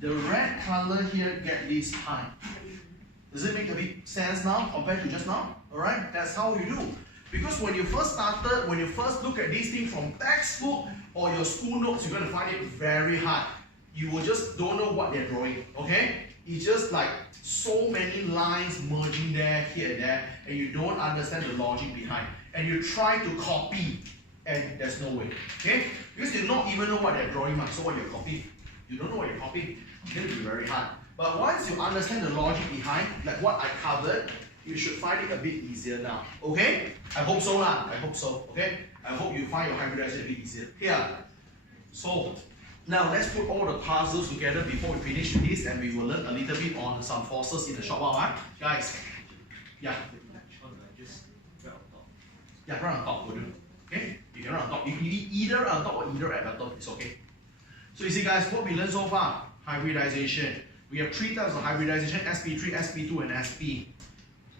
The red color here get this pi. Does it make a bit sense now compared to just now? Alright, that's how you do. Because when you first started, when you first look at these things from textbook or your school notes, you're going to find it very hard. You will just don't know what they're drawing. Okay? It's just like so many lines merging there, here, there, and you don't understand the logic behind. And you try to copy, and there's no way. Okay? Because you don't even know what they're drawing, so what you're copying. You don't know what you're copying. It's going to be very hard. But once you understand the logic behind, like what I covered, you should find it a bit easier now. Okay? I hope so lah. I hope so. Okay? I hope you find your hybridization a bit easier. Here. So now let's put all the puzzles together before we finish this, and we will learn a little bit on some forces in a short while, right? Guys. Yeah. Yeah, run on top will do. Okay? You can run on top. You can either run on top or either at the top. It's okay. So you see guys, what we learned so far, hybridization. We have 3 types of hybridization, sp3, sp2 and sp.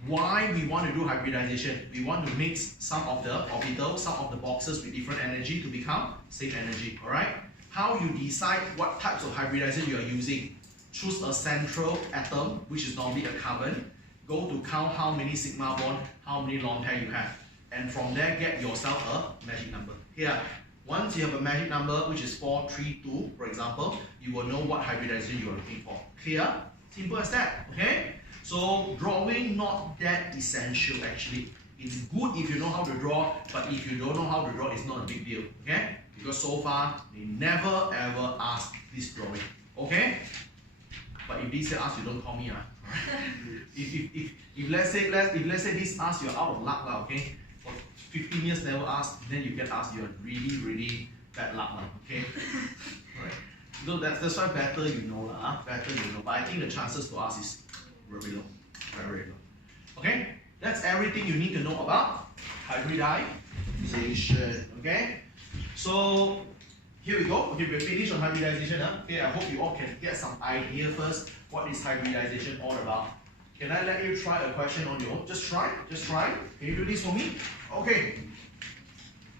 Why we want to do hybridization? We want to mix some of the orbitals, some of the boxes with different energy to become same energy. Alright? How you decide what types of hybridization you are using? Choose a central atom, which is normally a carbon. Go to count how many sigma bond, how many lone pair you have. And from there, get yourself a magic number. Here, once you have a magic number, which is 4, 3, 2, for example, you will know what hybridization you are looking for. Clear? Simple as that. Okay? So drawing not that essential actually. It's good if you know how to draw, but if you don't know how to draw, it's not a big deal. Okay? Because so far, they never ever ask this drawing. Okay? But if this ask, you don't call me. If let's say this ask, you're out of luck, okay? For 15 years never asked, then you get asked, you're really bad luck, okay? Right. So that's why better you know, better you know. But I think the chances to ask is very low, very low. Okay, that's everything you need to know about hybridization. Okay, so Here we go. Okay, we're finished on hybridization. Okay, I hope you all can get some idea first what is hybridization all about. Can I let you try a question on your own? Just try. Can you do this for me? Okay.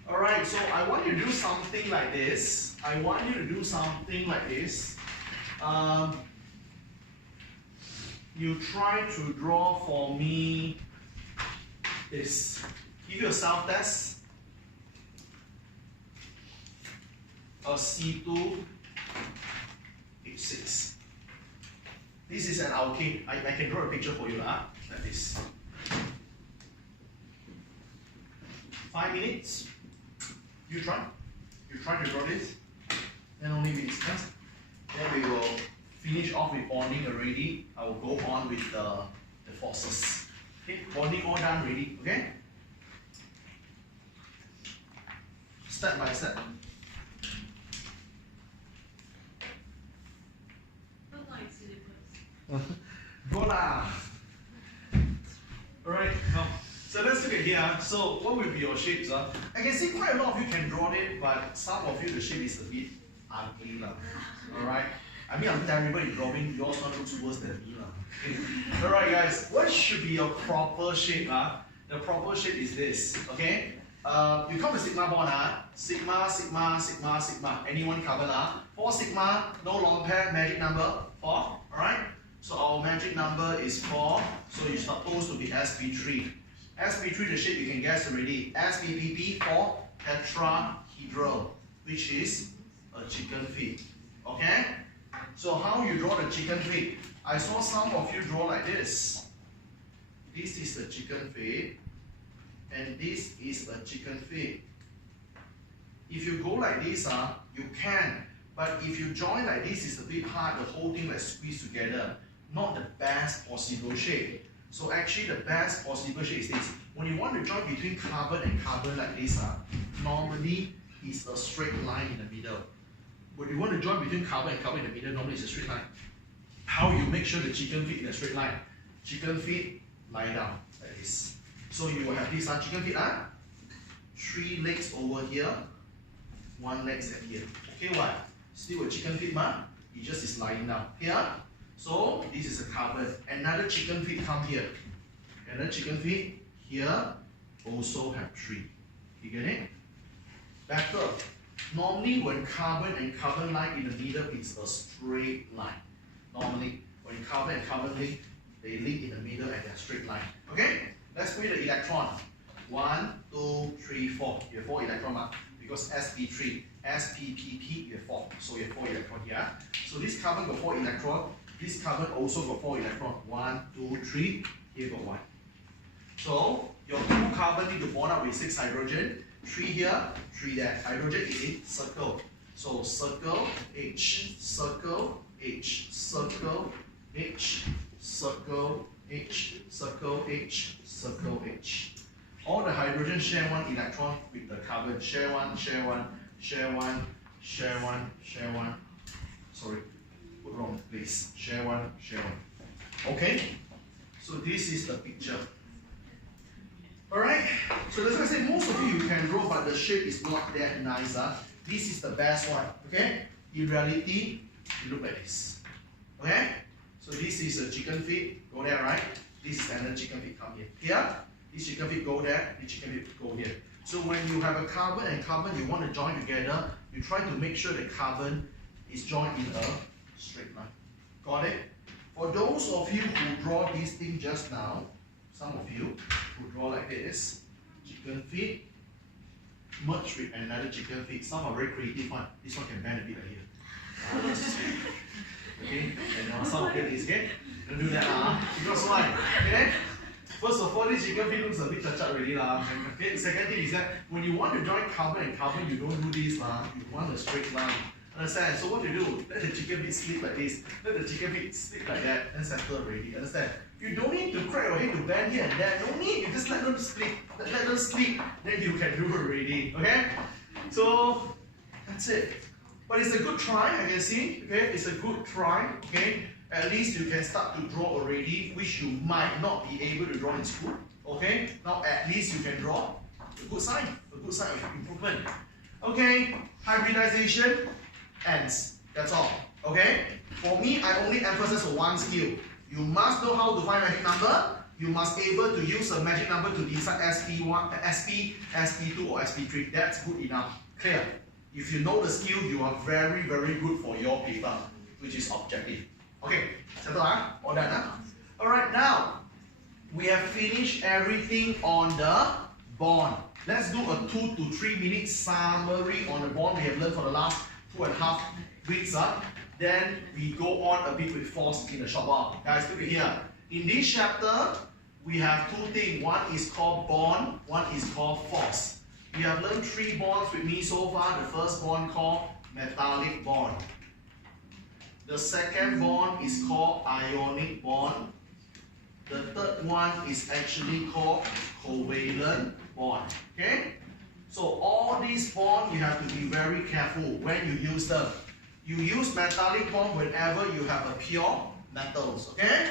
Alright, so I want you to do something like this. You try to draw for me this. Give yourself test. A C2 H6. This is an arcade. I can draw a picture for you like this. 5 minutes. You try to draw this. Then only we discuss. Then we will finish off with bonding already. I will go on with the forces. Okay, bonding all done already. Okay. Step by step. Go lah. Alright, now, so let's look at here. So what will be your shapes? I can see quite a lot of you can draw it, but some of you the shape is a bit ugly lah. Alright. I mean I'm terrible in drawing, yours one looks worse than me lah. Alright guys, what should be your proper shape? The proper shape is this. Okay? You count the sigma bond, sigma, sigma, sigma, sigma. Anyone cover lah? 4 sigma, no long pair, magic number 4. Alright? So our magic number is 4. So you're supposed to be sp3. sp3, the shape you can guess already. spp for tetrahedral, which is a chicken feet. Okay? So how you draw the chicken feet? I saw some of you draw like this. This is the chicken feet. And this is a chicken feet. If you go like this, you can. But if you join like this, it's a bit hard. The whole thing like squeeze together. Not the best possible shape. So actually the best possible shape is this. When you want to join between carbon and carbon like this, normally it's a straight line in the middle. When you want to join between carbon and carbon in the middle, normally it's a straight line. How you make sure the chicken feet in a straight line? Chicken feet lie down like this. So you will have this chicken feet, 3 legs over here, 1 leg at here. Okay, what? Still a chicken feet, it just is lying down here. So this is a carbon. Another chicken feet come here. Another chicken feet here also have 3. You get it? Better. Normally when carbon and carbon lie in the middle, it's a straight line. Normally when carbon and carbon link, they link in the middle and they're straight line. Okay? Let's put the electron. 1, 2, 3, 4. You have 4 electrons because sp3, spp, you have 4. So you have 4 electrons here. So this carbon got 4 electrons. This carbon also got 4 electrons. 1, 2, 3. Here got 1. So your 2 carbon need to bond up with 6 hydrogen. 3 here, 3 there. Hydrogen is in circle. So circle H, circle H, circle H, circle H, circle H, circle H. All the hydrogen share 1 electron with the carbon. Share 1, share 1, share 1, share 1, share 1. Sorry, put wrong place. Share 1, share 1. Okay? So this is the picture. Alright? So that's why I say most of you can draw, but the shape is not that nice. This is the best one. Okay? In reality, it looks like this. Okay? So this is a chicken feet, go there, right? This is another chicken feet, come here. Here, this chicken feet go there, this chicken feet go here. So when you have a carbon and carbon you want to join together, you try to make sure the carbon is joined in a straight line. Got it? For those of you who draw this thing just now, some of you who draw like this, chicken feet, merge with another chicken feet. Some are very creative one. This one can bend a bit like here. Okay, and some of it is okay. Don't do that because why? Okay. First of all, this chicken feet looks a bit touched already Okay. The second thing is that when you want to join carbon and carbon, you don't do this You want a straight line. Understand? So what you do? Let the chicken feet slip like this. Let the chicken feet slip like that and settle already. Understand? You don't need to crack your head to bend here and there. No need. You just let them split. Let them slip. Then you can do it already. Okay? So that's it. But it's a good try, I can see. Okay, it's a good try. Okay, at least you can start to draw already, which you might not be able to draw in school. Okay, now at least you can draw. A good sign of improvement. Okay, hybridization ends. That's all. Okay? For me, I only emphasize on one skill. You must know how to find magic number. You must be able to use a magic number to decide SP1, SP, SP2 or SP3. That's good enough. Clear? If you know the skill, you are very, very good for your paper, which is objective. Okay, settle all done, huh? Alright, now we have finished everything on the bond. Let's do a 2 to 3 minute summary on the bond we have learned for the last 2.5 weeks. Then we go on a bit with force in a short while. Guys, look at here. In this chapter, we have two things. One is called bond, one is called force. We have learned 3 bonds with me so far. The first bond called metallic bond. The second bond is called ionic bond. The third one is actually called covalent bond. Okay? So all these bonds, you have to be very careful when you use them. You use metallic bond whenever you have a pure metals. Okay?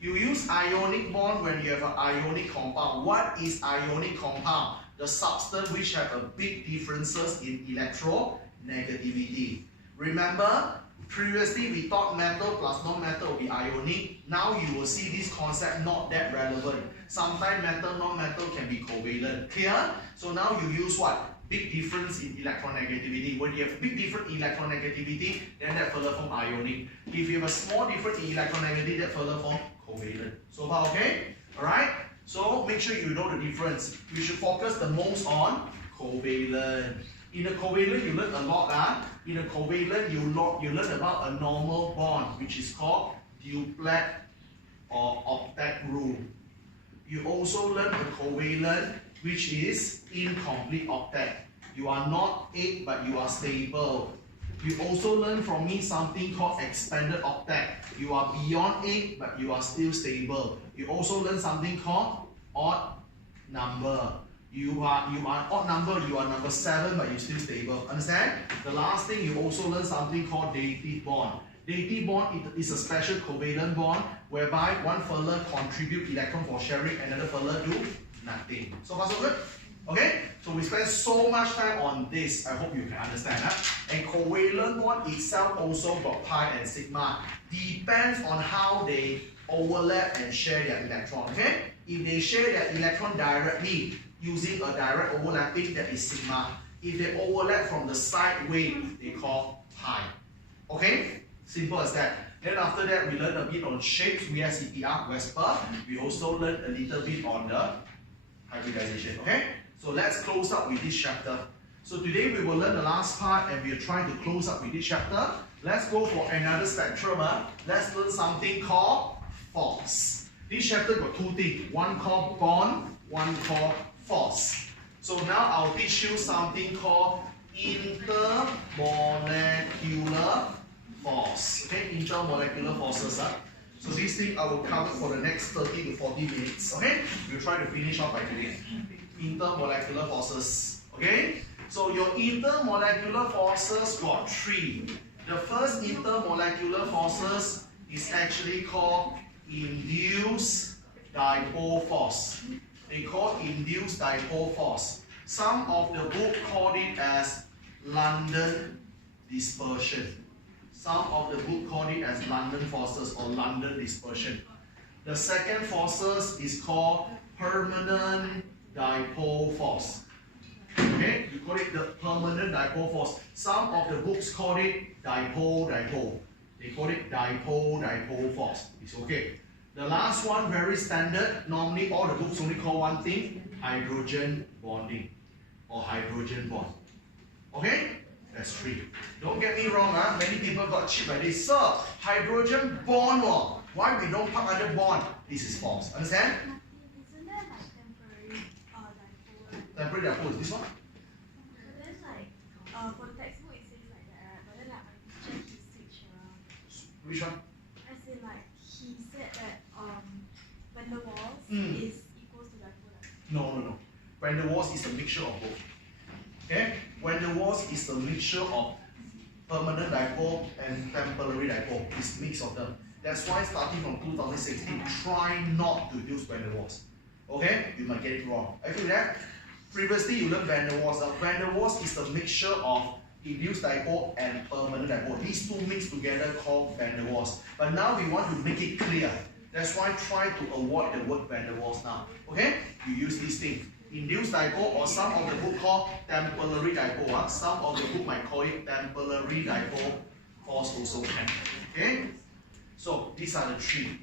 You use ionic bond when you have an ionic compound. What is ionic compound? The substance which have a big differences in electronegativity. Remember, previously we thought metal plus non-metal will be ionic. Now you will see this concept not that relevant. Sometimes metal, non-metal can be covalent. Clear? So now you use what? Big difference in electronegativity. When you have big difference in electronegativity, then that further form ionic. If you have a small difference in electronegativity, that further form covalent. So far, okay? Alright? So make sure you know the difference. You should focus the most on covalent. In the covalent, you learn a lot. In the covalent, you learn about a normal bond, which is called duplet or octet rule. You also learn a covalent, which is incomplete octet. You are not 8, but you are stable. You also learn from me something called expanded octet. You are beyond 8, but you are still stable. You also learn something called odd number. You are odd number, you are number 7, but you're still stable. Understand? The last thing, you also learn something called dative bond. Dative bond is a special covalent bond whereby one fella contribute electron for sharing, another fella do nothing. So far so good? Okay? So we spend so much time on this. I hope you can understand. And covalent bond itself also got pi and sigma. Depends on how they overlap and share their electron. Okay? If they share their electron directly using a direct overlapping, that is sigma. If they overlap from the side wave, they call pi. Okay? Simple as that. Then after that, we learn a bit on shapes, VSEPR, Vesper. We also learn a little bit on the hybridization. Okay? So let's close up with this chapter. So today we will learn the last part and we are trying to close up with this chapter. Let's go for another spectrum. Let's learn something called force. This chapter got 2 things. One called bond, one called force. So now I'll teach you something called intermolecular force. Okay, intermolecular forces. So this thing I will cover for the next 30 to 40 minutes. Okay, we'll try to finish off by today. Intermolecular forces. Okay, so your intermolecular forces got 3. The first intermolecular forces is actually called induced dipole force. They call induced dipole force. Some of the book called it as London dispersion. Some of the book called it as London forces or London dispersion. The second forces is called permanent dipole force. Okay, you call it the permanent dipole force. Some of the books call it dipole-dipole. They call it dipole-dipole force. It's okay. The last one, very standard. Normally, all the books only call one thing: hydrogen bonding or hydrogen bond. Okay? That's 3. Don't get me wrong, many people got cheap by this. Sir, hydrogen bond, why we don't put other bond? This is false. Understand? Isn't that like temporary dipole? Temporary dipole is this one? But then like, for the textbook it says like that, right? But then like my teacher he switched around. Which one? As in like, he said that when the walls is equals to dipole. No. Van der Waals is a mixture of both. Okay? Van der Waals is the mixture of permanent dipole and temporary dipole. It's a mix of them. That's why starting from 2016, try not to use Van der Waals. Okay? You might get it wrong. I feel that. Previously, you learned van der Waals. Now, van der Waals is the mixture of induced dipole and permanent dipole. These two mixed together called van der Waals. But now we want to make it clear. That's why try to avoid the word van der Waals now. Okay? You use these things. Induced dipole, or some of the book called temporary dipole. Some of the book might call it temporary dipole force also can. Okay? So these are the three.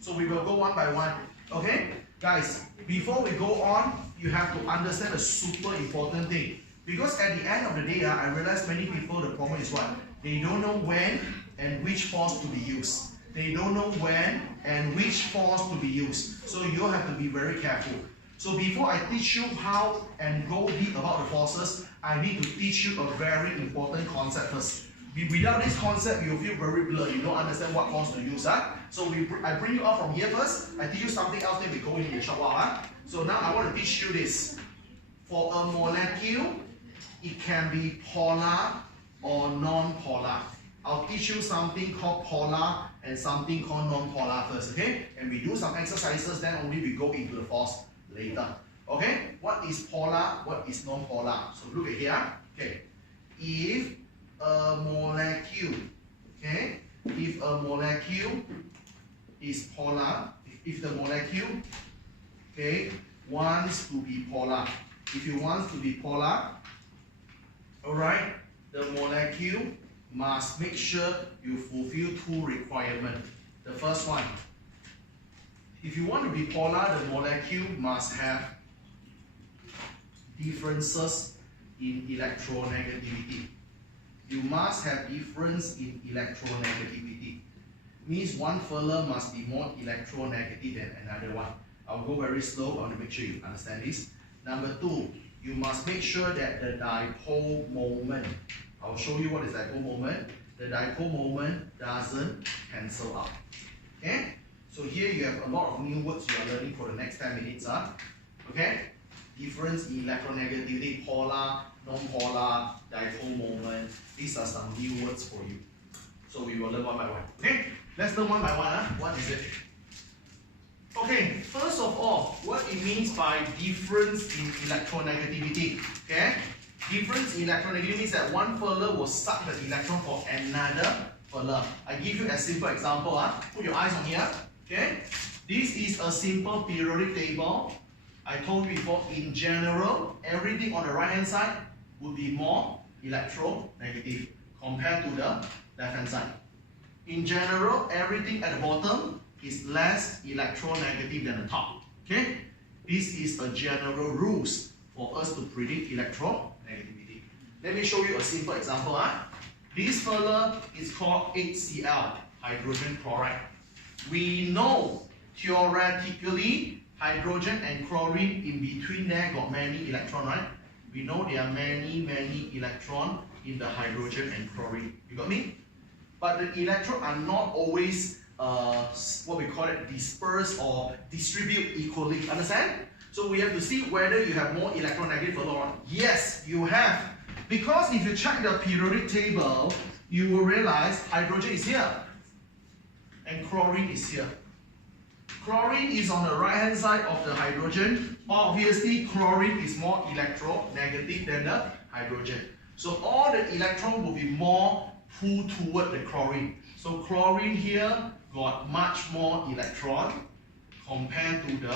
So we will go one by one. Okay? Guys, before we go on, you have to understand a super important thing. Because at the end of the day, I realize many people, the problem is what? They don't know when and which force to be used. They don't know when and which force to be used. So you have to be very careful. So before I teach you how and go deep about the forces, I need to teach you a very important concept first. Without this concept, you'll feel very blurred. You don't understand what force to use. So I bring you out from here first. I teach you something else, then we go in a short while. So now I want to teach you this. For a molecule, it can be polar or non-polar. I'll teach you something called polar and something called non-polar first, okay? And we do some exercises, then only we go into the force later. Okay? What is polar? What is non-polar? So look at here. Okay. If a molecule, okay? If a molecule is polar, if the molecule, okay, wants to be polar. If it wants to be polar, alright, the molecule must make sure you fulfill two requirements. The first one, if you want to be polar, the molecule must have differences in electronegativity. You must have difference in electronegativity. Means one fella must be more electronegative than another one. I'll go very slow, I want to make sure you understand this. Number two, you must make sure that the dipole moment, I'll show you what is dipole moment. The dipole moment doesn't cancel out. Okay? So here you have a lot of new words you are learning for the next 10 minutes. Okay? Difference in electronegativity, polar, non-polar, dipole moment. These are some new words for you. So we will learn one by one. Okay? Let's learn one by one. What is it? Okay, first of all, what it means by difference in electronegativity. Okay? Difference in electronegativity means that one fella will suck the electron for another fella. I give you a simple example. Put your eyes on here. Okay? This is a simple periodic table. I told you before, in general, everything on the right hand side would be more electronegative compared to the left hand side. In general, everything at the bottom is less electronegative than the top. Okay? This is a general rules for us to predict electronegativity. Let me show you a simple example. This fella is called HCl, hydrogen chloride. We know theoretically hydrogen and chlorine in between there got many electrons, right? We know there are many electrons in the hydrogen and chlorine. You got me? But the electrons are not always what we call it, disperse or distribute equally. Understand? So we have to see whether you have more electronegative or not. Yes, you have. Because if you check the periodic table, you will realize hydrogen is here and chlorine is here. Chlorine is on the right hand side of the hydrogen. Obviously, chlorine is more electronegative than the hydrogen. So all the electrons will be more pulled toward the chlorine. So chlorine here got much more electron compared to the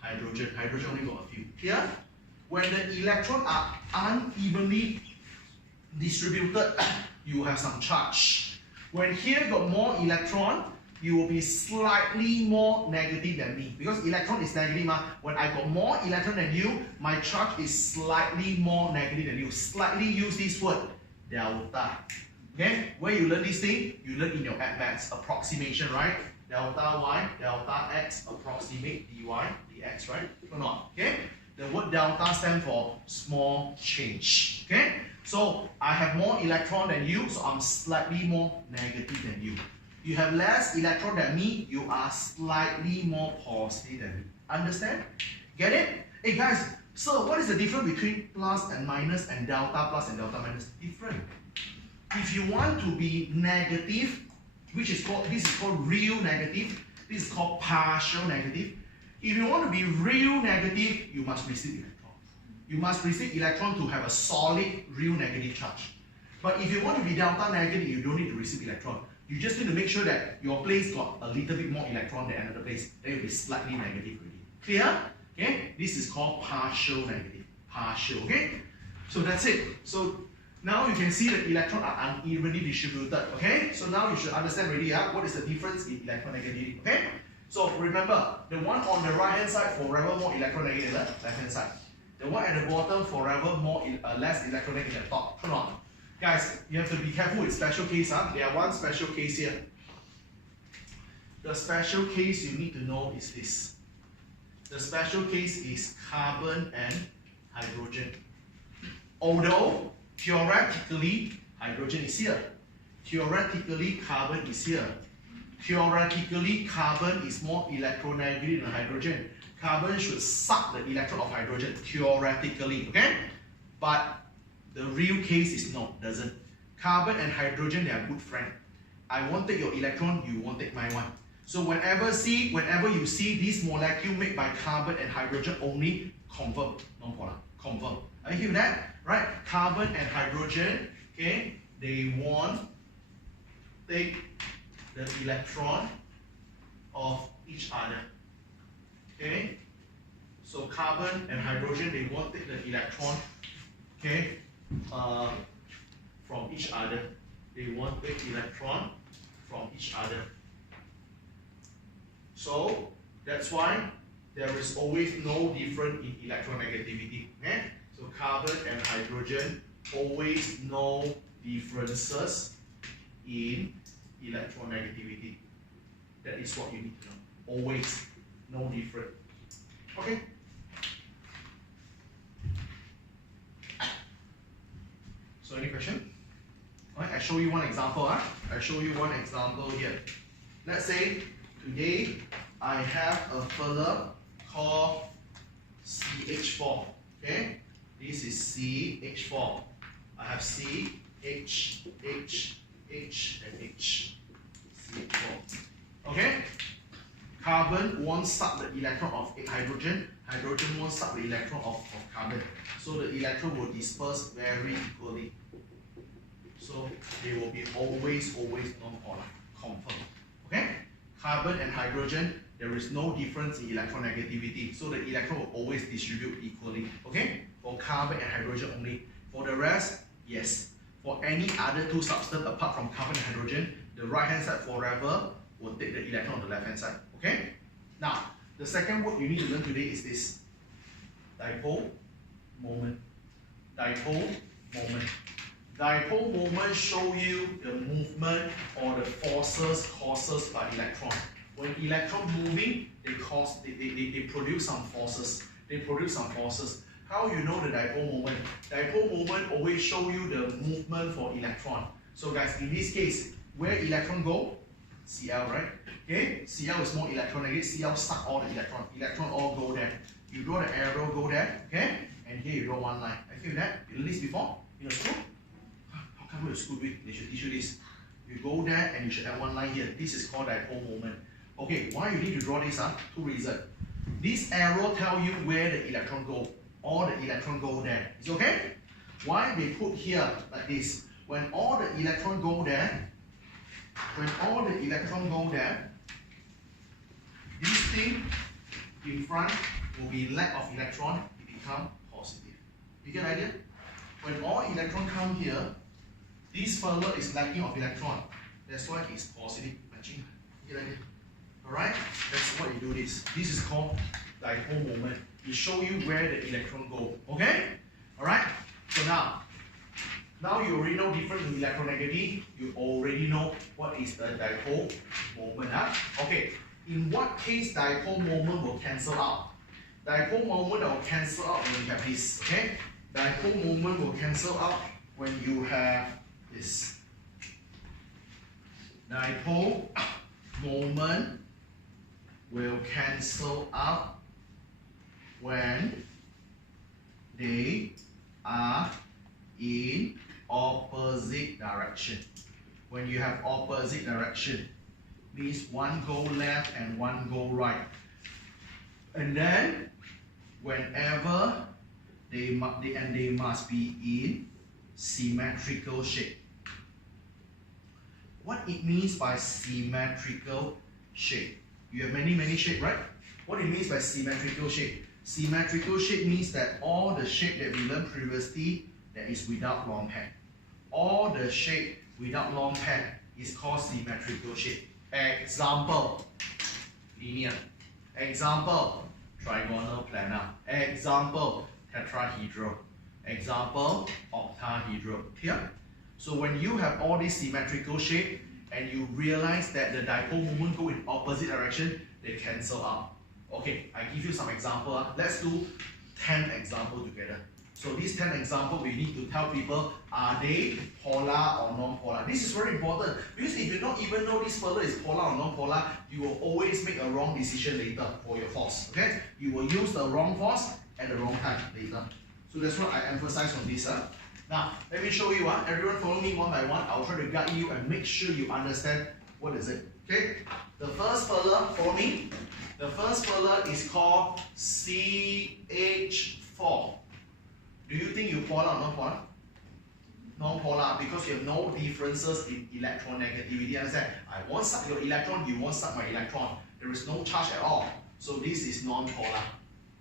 hydrogen. Hydrogen only got a few. Here, when the electrons are unevenly distributed, you have some charge. When here got more electron, you will be slightly more negative than me. Because electron is negative. When I got more electron than you, my charge is slightly more negative than you. Slightly use this word, delta. Okay, where you learn this thing, you learn in your maths, approximation, right? Delta y, delta x, approximate dy, dx, right? Or not? Okay? The word delta stands for small change. Okay? So I have more electron than you, so I'm slightly more negative than you. You have less electron than me, you are slightly more positive than me. Understand? Get it? Hey guys, so what is the difference between plus and minus and delta plus and delta minus? Different. If you want to be negative, which is called, this is called real negative, this is called partial negative. If you want to be real negative, you must receive electron. You must receive electron to have a solid, real negative charge. But if you want to be delta negative, you don't need to receive electron. You just need to make sure that your place got a little bit more electron than another place. Then it will be slightly negative already. Clear? Okay? This is called partial negative. Partial, okay? So that's it. So now you can see the electrons are unevenly distributed, okay? So now you should understand already what is the difference in electronegativity, okay? So remember, the one on the right hand side forever more electronegative than the left hand side. The one at the bottom forever more less electronegative than the top. Turn on. Guys, you have to be careful with special case. There are one special case here. The special case you need to know is this. The special case is carbon and hydrogen. Although theoretically hydrogen is here, theoretically carbon is here, theoretically carbon is more electronegative than hydrogen. Carbon should suck the electron of hydrogen theoretically, okay? But the real case is no, doesn't. Carbon and hydrogen, they are good friends. I won't take your electron, you won't take my one. So whenever you see this molecule made by carbon and hydrogen only, confirm, non-polar, confirm. Are you hear that? Right? Carbon and hydrogen, okay, they won't take the electron of each other. Okay? So carbon and hydrogen, they won't take the electron, okay, from each other. They won't take electron from each other. So that's why there is always no difference in electronegativity. Okay? So carbon and hydrogen, always no differences in electronegativity. That is what you need to know. Always no difference. Okay? So any question? Alright, I show you one example. I show you one example here. Let's say today I have a fella called CH4. Okay? This is CH4. I have C, H, H, H, and H. CH4. Okay? Carbon won't suck the electron of hydrogen. Hydrogen won't suck the electron of carbon. So the electron will disperse very equally. So they will be always non-polar. Confirm. Okay? Carbon and hydrogen, there is no difference in electronegativity. So the electron will always distribute equally. Okay? For carbon and hydrogen only. For the rest, yes. For any other two substances apart from carbon and hydrogen, the right hand side forever will take the electron on the left hand side. Okay? Now, the second word you need to learn today is this. Dipole moment. Dipole moment. Dipole moment show you the movement or the forces caused by electron. When electron moving, they produce some forces. They produce some forces. How you know the dipole moment? Dipole moment always show you the movement for electron. So guys, in this case, where electron go? Cl, right? Okay, Cl is more electronegative. Cl suck all the electron. Electron all go there. You draw the arrow, go there. Okay, and here you draw one line. I feel that. You learned this before in the school. How come the school they should teach you this? You go there and you should have one line here. This is called dipole moment. Okay, why you need to draw this? Two reasons. This arrow tell you where the electron go. All the electron go there. Is it okay? Why they put here like this? When all the electron go there, this thing in front will be lack of electron, it become positive. You get the idea? When all electron come here, this fella is lacking of electron. That's why it's positive matching. You get the idea? Alright? That's why you do this. This is called dipole moment. It show you where the electron go. Okay? Alright? So now you already know difference in electronegativity. You already know what is the dipole moment. Okay. In what case dipole moment will cancel out? Dipole moment will cancel out when you have this. Okay? Dipole moment will cancel out when you have this. Dipole moment will cancel out when they are in opposite direction. When you have opposite direction, means one go left and one go right. And then whenever they must be in symmetrical shape. What it means by symmetrical shape? You have many shape, right? What it means by symmetrical shape? Symmetrical shape means that all the shape that we learned previously that is without long pad. All the shape without long pad is called symmetrical shape. Example, linear. Example, trigonal planar. Example, tetrahedral. Example, octahedral. Here. So when you have all these symmetrical shape and you realize that the dipole moment go in opposite direction, they cancel out. Okay, I give you some example. Let's do 10 examples together. So these 10 examples, we need to tell people, are they polar or non-polar? This is very important because if you don't even know this fella is polar or non-polar, you will always make a wrong decision later for your force. Okay, you will use the wrong force at the wrong time later. So that's what I emphasize on this. Now, let me show you. Everyone follow me one by one. I'll try to guide you and make sure you understand what is it. Okay, the first fella, follow me. The first fella is called CH4. Do you think you're polar or non-polar? Non-polar, because you have no differences in electronegativity. Understand? I won't suck your electron, you won't suck my electron. There is no charge at all. So this is non-polar.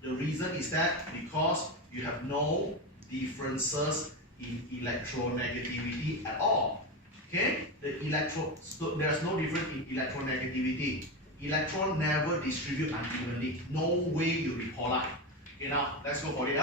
The reason is that because you have no differences in electronegativity at all. Okay? So there's no difference in electronegativity. Electron never distribute unevenly. No way you'll be polar. Okay, now let's go for it.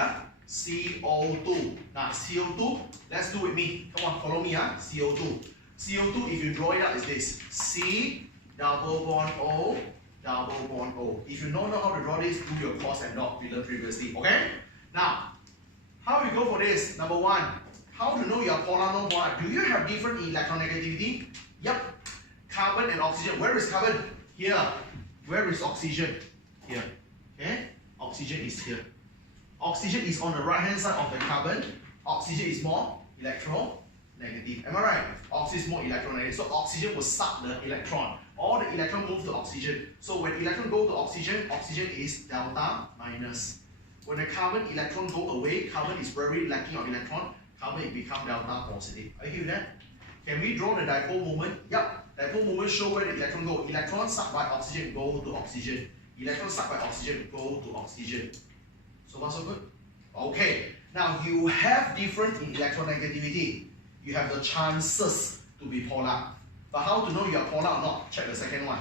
CO2. Now CO2, let's do with me. Come on, follow me. CO2. CO2, if you draw it out, is this. C double bond O, double bond O. If you don't know how to draw this, do your cos and dot we learned previously. Okay? Now, how we go for this? Number one, how to know you are polar, non-polar? Do you have different electronegativity? Yep. Carbon and oxygen. Where is carbon? Here. Where is oxygen? Here. Okay? Oxygen is here. Oxygen is on the right hand side of the carbon. Oxygen is more electronegative. Am I right? Oxygen is more electronegative. So oxygen will suck the electron. All the electron move to oxygen. So when electron go to oxygen, oxygen is delta minus. When the carbon electron go away, carbon is very lacking of electron. Carbon it become delta positive. Are you with that? Can we draw the dipole moment? Yup. Dipole moment show where the electron go. Electron sucked by oxygen go to oxygen. Electron sucked by oxygen go to oxygen. So far so good? Okay. Now you have difference in electronegativity. You have the chances to be polar. But how to know you are polar or not? Check the second one.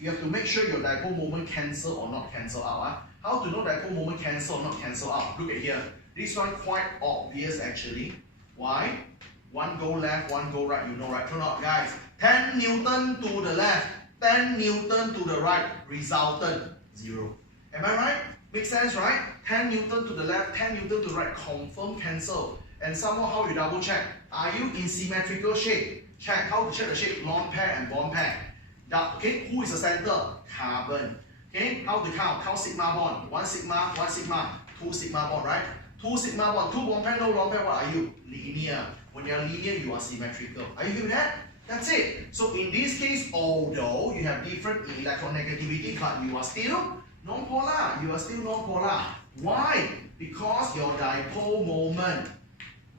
You have to make sure your dipole moment cancel or not cancel out. How to know dipole moment cancel or not cancel out? Look at here. This one quite obvious actually. Why? One go left, one go right. You know right? Turn out, guys. 10 Newton to the left, 10 Newton to the right. Resultant 0. Am I right? Makes sense, right? 10 Newton to the left, 10 Newton to the right. Confirm cancel. And somehow how you double check? Are you in symmetrical shape? Check how to check the shape. Lone pair and bond pair. Okay, who is the center? Carbon. Okay, how to count? Count sigma bond. 1 sigma, 1 sigma, 2 sigma bond, right? 2 sigma bond, 2 bond pair, no lone pair. What are you? Linear. When you are linear, you are symmetrical. Are you with that? That's it. So in this case, although you have different electronegativity, but you are still non-polar. You are still non-polar. Why? Because your dipole moment,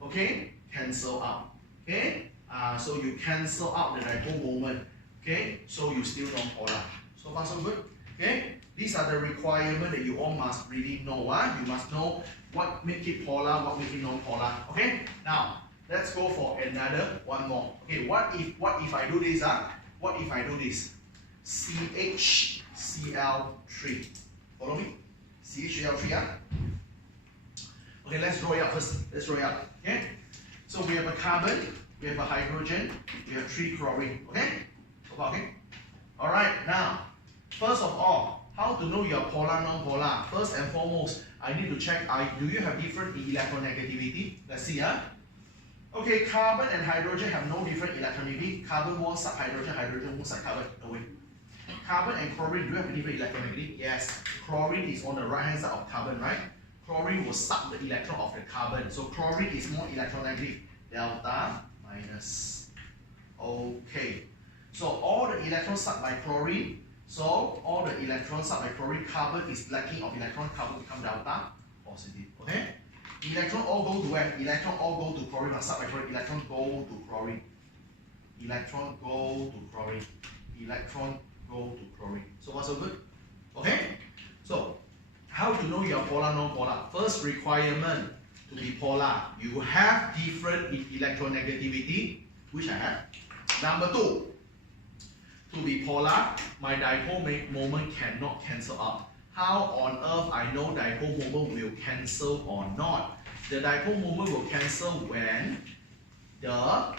okay, cancel out. Okay? So you cancel out the dipole moment. Okay? So you still non-polar. So far so good? Okay? These are the requirements that you all must really know. You must know what make it polar, what make it non-polar. Okay? Now, let's go for another one more. Okay, what if I do this? What if I do this? CHCl3. Follow me? CHCl3. Okay, let's draw it up first. Let's draw it up. Okay? So we have a carbon, we have a hydrogen, we have 3 chlorine. Okay? Okay? Alright, now, first of all, how to know you are polar, non-polar? First and foremost, I need to check, do you have different electronegativity? Let's see. Okay, carbon and hydrogen have no different electronegativity. Carbon won't suck hydrogen, hydrogen won't suck carbon. No way. Carbon and chlorine, do you have a different electronegativity? Yes. Chlorine is on the right hand side of carbon, right? Chlorine will suck the electron of the carbon. So chlorine is more electronegative. Delta minus. Okay. So all the electrons sucked by chlorine. So all the electrons sucked by chlorine, carbon is lacking of electron, carbon become delta positive. Okay? Electron all go to where? Electron all go to chlorine. Start by chlorine. Electron go to chlorine. Electron go to chlorine. Electron go to chlorine. So what's so good? Okay? So, how to know you're polar, non-polar? First requirement to be polar, you have different electronegativity, which I have. Number two, to be polar, my dipole moment cannot cancel out. How on earth I know dipole moment will cancel or not? The dipole moment will cancel when the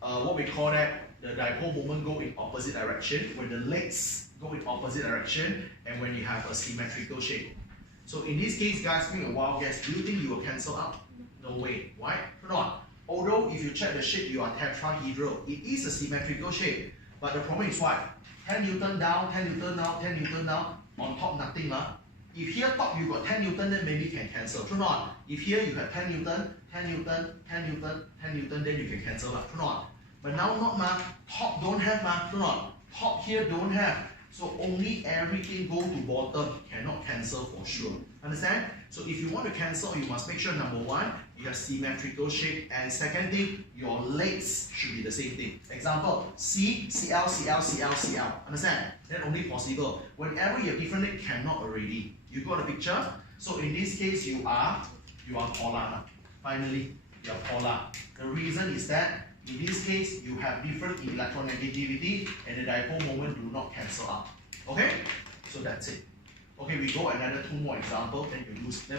what we call that, the dipole moment go in opposite direction, when the legs go in opposite direction, and when you have a symmetrical shape. So in this case, guys, make a wild guess. Do you think you will cancel out? No way. Why? Not. Although if you check the shape, you are tetrahedral. It is a symmetrical shape, but the problem is what? 10 Newton down, 10 Newton down, 10 Newton down. On top, nothing. If here top you got 10 Newton, then maybe can cancel. True not? If here you have 10 Newton, 10 Newton, 10 Newton, 10 Newton, then you can cancel. True not? But now not. Top don't have. True not? Top here don't have. So only everything go to bottom, cannot cancel for sure. Understand? So if you want to cancel, you must make sure number one, you have symmetrical shape, and second thing, your legs should be the same thing. Example, C, Cl, Cl, Cl, Cl. Understand? Then only possible. Whenever you have different leg, cannot already. You got a picture? So in this case, you are polar. Finally, you are polar. The reason is that in this case, you have different electronegativity and the dipole moment do not cancel out. Okay? So that's it. Okay, we go another two more examples, then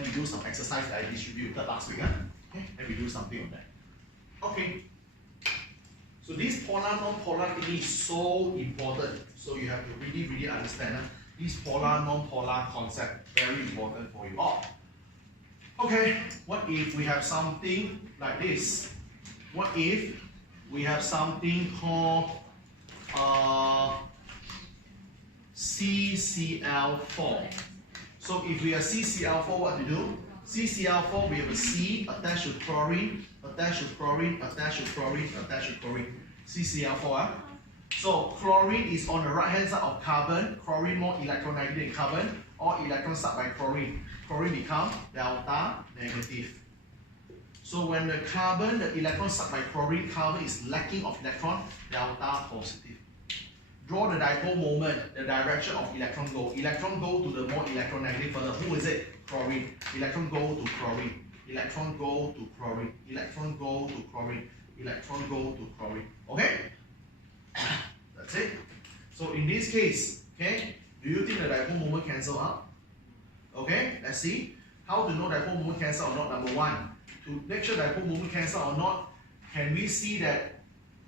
we do some exercise that I distributed last week. Okay? Then we do something on that. Okay. So this polar, non-polar thing is so important. So you have to really, really understand this polar, non-polar concept. Very important for you all. Okay, what if we have something like this? What if we have something called CCl4. So if we have CCl4, what to do? CCl4, we have a C attached to chlorine, attached to chlorine, attached to chlorine, attached to chlorine. CCl4. So chlorine is on the right hand side of carbon. Chlorine more electronegative than carbon. All electrons start by chlorine. Chlorine becomes delta negative. So when the carbon, the electron start by chlorine, carbon is lacking of electron, delta positive. Draw the dipole moment, the direction of electron go. Electron go to the more electronegative further. Who is it? Chlorine. Electron go to chlorine. Electron go to chlorine. Electron go to chlorine. Electron go to chlorine. Okay? That's it. So in this case, okay, do you think the dipole moment cancel out? Okay, let's see. How to know dipole moment cancel or not? Number one, to make sure dipole moment cancel or not, can we see that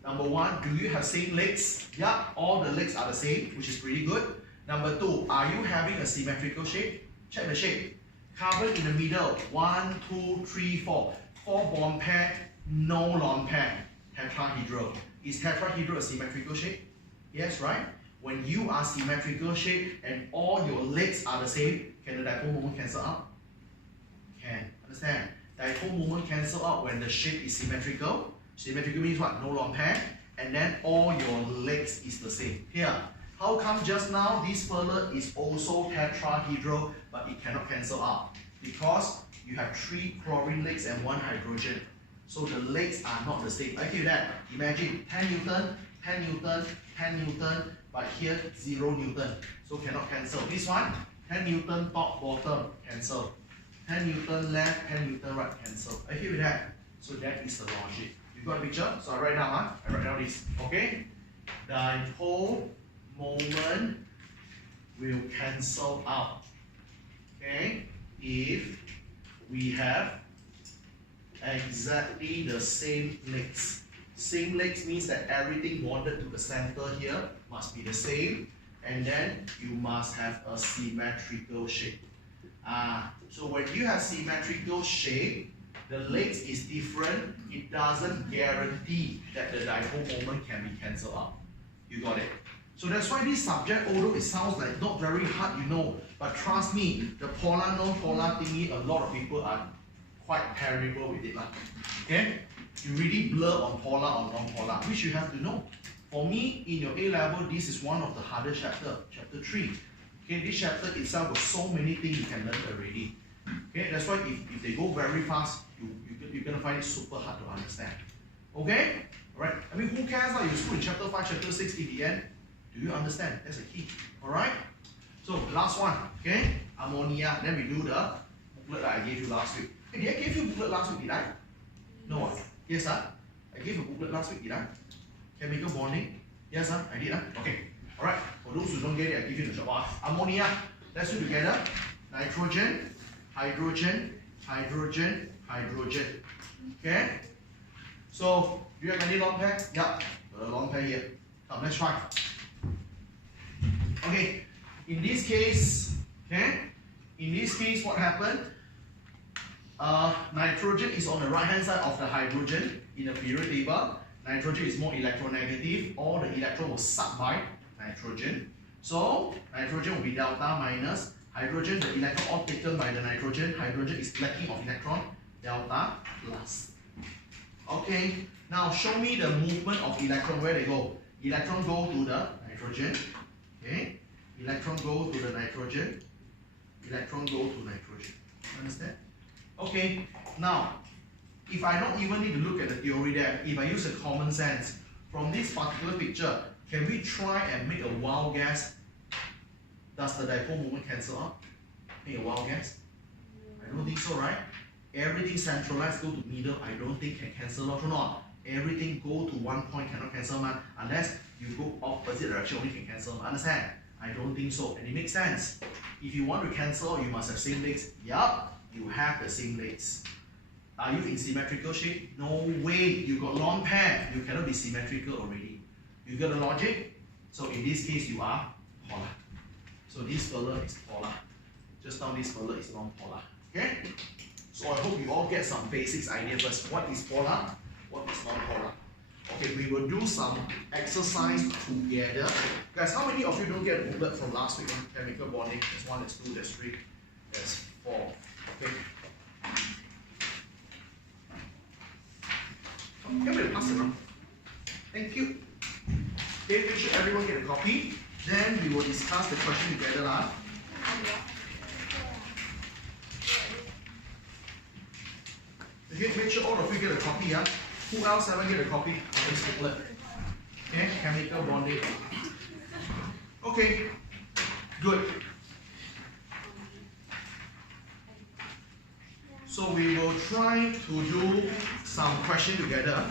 number one, do you have same legs? Yeah, all the legs are the same, which is pretty good. Number two, are you having a symmetrical shape? Check the shape. Carbon in the middle, 1, 2, 3, 4. 4 bond pair, no lone pair. Tetrahedral. Is tetrahedral a symmetrical shape? Yes, right? When you are symmetrical shape and all your legs are the same, can the dipole moment cancel out? Can. Understand? Dipole moment cancel out when the shape is symmetrical. Symmetrical means what? No lone pair. And then all your legs is the same. Here, how come just now this fella is also tetrahedral but it cannot cancel out? Because you have 3 chlorine legs and 1 hydrogen. So the legs are not the same. I give you that. Imagine 10 Newton, 10 Newton, 10 Newton, but here 0 Newton. So cannot cancel. This one, 10 Newton top, bottom, cancel. 10 Newton left, 10 Newton right, cancel. I give you that. So that is the logic. You got a picture? So I write down, I write down this. Okay? Dipole moment will cancel out. Okay? If we have exactly the same legs. Same legs means that everything bonded to the center here must be the same, and then you must have a symmetrical shape. So when you have symmetrical shape, the legs is different, it doesn't guarantee that the dipole moment can be cancelled out. You got it? So that's why this subject, although it sounds like not very hard, you know, but trust me, the polar, non-polar thingy, a lot of people are quite terrible with it. Okay? You really blur on polar or non-polar, which you have to know. For me, in your A level, this is one of the hardest chapter, chapter 3. Okay, this chapter itself got so many things you can learn already. Okay, that's why if they go very fast, you're gonna find it super hard to understand. Okay? Alright? I mean, who cares like you school in chapter 5, chapter 6 in the end? Do you understand? That's a key. Alright? So last one, okay? Ammonia. Then we do the booklet that I gave you last week. Hey, did I give you a booklet last week, did I? No. Yes, sir. I gave you a booklet last week, did I? Chemical bonding. Yes, sir. I did. Okay. Alright. For those who don't get it, I give you the job. Ammonia. Let's do together. Nitrogen, hydrogen, hydrogen, hydrogen. Okay? So, do you have any long pair? Yeah. A long pair here. Come, let's try. Okay. In this case, okay? In this case, what happened? Nitrogen is on the right hand side of the hydrogen in the period table. Nitrogen is more electronegative. All the electron was sucked by nitrogen. So nitrogen will be delta minus hydrogen. The electron all taken by the nitrogen. Hydrogen is lacking of electron. Delta plus. Okay. Now show me the movement of electron. Where they go? Electron go to the nitrogen. Okay. Electron go to the nitrogen. Electron go to nitrogen. Understand? Okay, now, if I don't even need to look at the theory there, if I use a common sense, from this particular picture, can we try and make a wild guess? Does the dipole moment cancel out? Make a wild guess? I don't think so, right? Everything centralized go to middle, I don't think can cancel out or not. Everything go to one point cannot cancel, man. Unless you go opposite direction, only can cancel. Understand? I don't think so, and it makes sense. If you want to cancel, you must have same legs. Yup. You have the same legs. Are you in symmetrical shape? No way. You got long pair. You cannot be symmetrical already. You got the logic? So in this case, you are polar. So this fella is polar. Just now this fella is non-polar. Okay? So I hope you all get some basics idea first. What is polar? What is non-polar? Okay, we will do some exercise together. Guys, how many of you don't get a booklet from last week on chemical bonding? There's 1, there's 2, there's 3, there's 4. Okay. Can we pass it around? Thank you. Okay, make sure everyone get a copy. Then we will discuss the question together. Okay, make sure all of you get a copy. Who else haven't get a copy of this booklet? Okay, chemical bonding. Okay, good. So we will try to do some question together.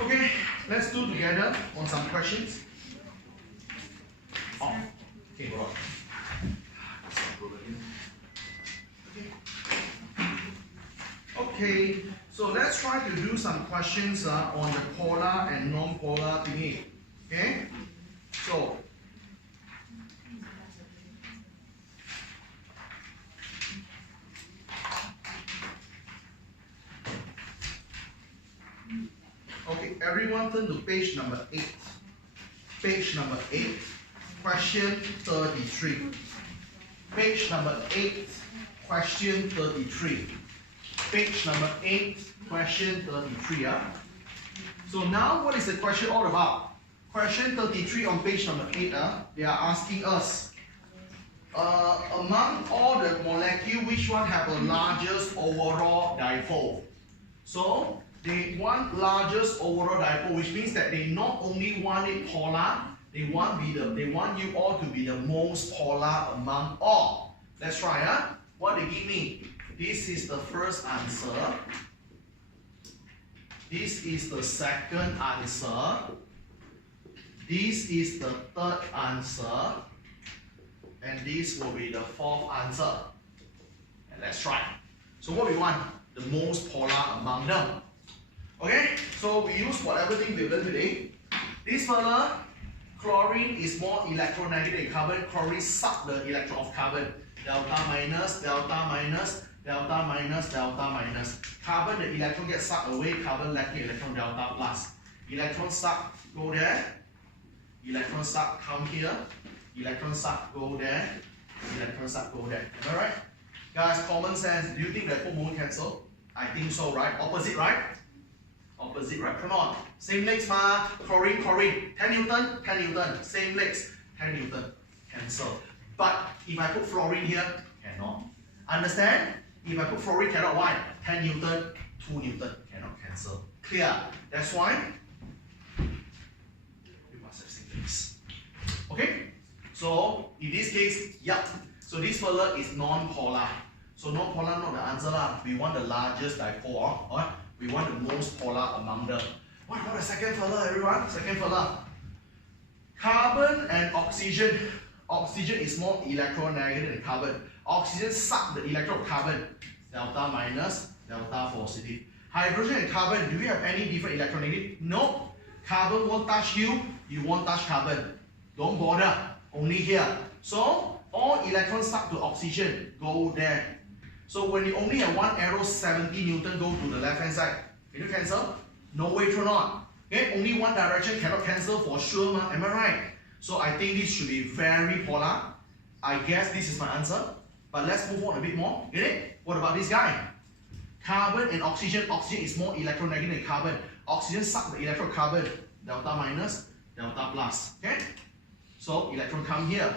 Okay, let's do together on some questions. Oh, okay, bro. Okay, so let's try to do some questions on the polar and non-polar thingy. Okay, so okay, everyone turn to page number 8. Page number 8, question 33. Page number 8, question 33. Page number 8, question 33. So now what is the question all about? Question 33 on page number 8, they are asking us, among all the molecules, which one have the largest overall dipole? So they want largest overall dipole, which means that they not only want it polar, they want you all to be the most polar among all. Let's try. What they give me? This is the first answer. This is the second answer. This is the third answer. And this will be the fourth answer. And let's try. So what we want? The most polar among them. Okay? So we use whatever thing we learned today. This fella, chlorine is more electronegative than carbon. Chlorine sucks the electron of carbon. Delta minus, delta minus, delta minus, delta minus. Carbon, the electron gets sucked away. Carbon lacking electron, delta plus. Electron suck, go there. Electron suck, come here. Electron suck, go there. Electron suck, go there. Alright? Guys, common sense. Do you think that full moment cancel? I think so, right? Opposite, right? Opposite, right? Come on. Same legs, ma. Chlorine, chlorine. 10 Newton, 10 Newton. Same legs, 10 Newton. Cancel. But if I put fluorine here, cannot. Understand? If I put fluorine, cannot. Why? 10 Newton, 2 Newton. Cannot cancel. Clear? That's why you must have same legs. Okay? So, in this case, yup. So this fella is non-polar. So non-polar not the answer lah. We want the largest dipole, or we want the most polar among them. What about the second fella, everyone? Second fella. Carbon and oxygen. Oxygen is more electronegative than carbon. Oxygen sucks the electron of carbon. Delta minus, delta positive. Hydrogen and carbon, do we have any different electronegative? No. Carbon won't touch you, you won't touch carbon. Don't bother, only here. So, all electrons stuck to oxygen, go there. So when you only have one arrow, 70 Newton, go to the left hand side. Can you cancel? No way, true not. Okay, only one direction cannot cancel for sure, ma. Am I right? So I think this should be very polar. I guess this is my answer. But let's move on a bit more. Get it? What about this guy? Carbon and oxygen. Oxygen is more electronegative than carbon. Oxygen sucks the electron of carbon. Delta minus, delta plus. Okay? So electron come here.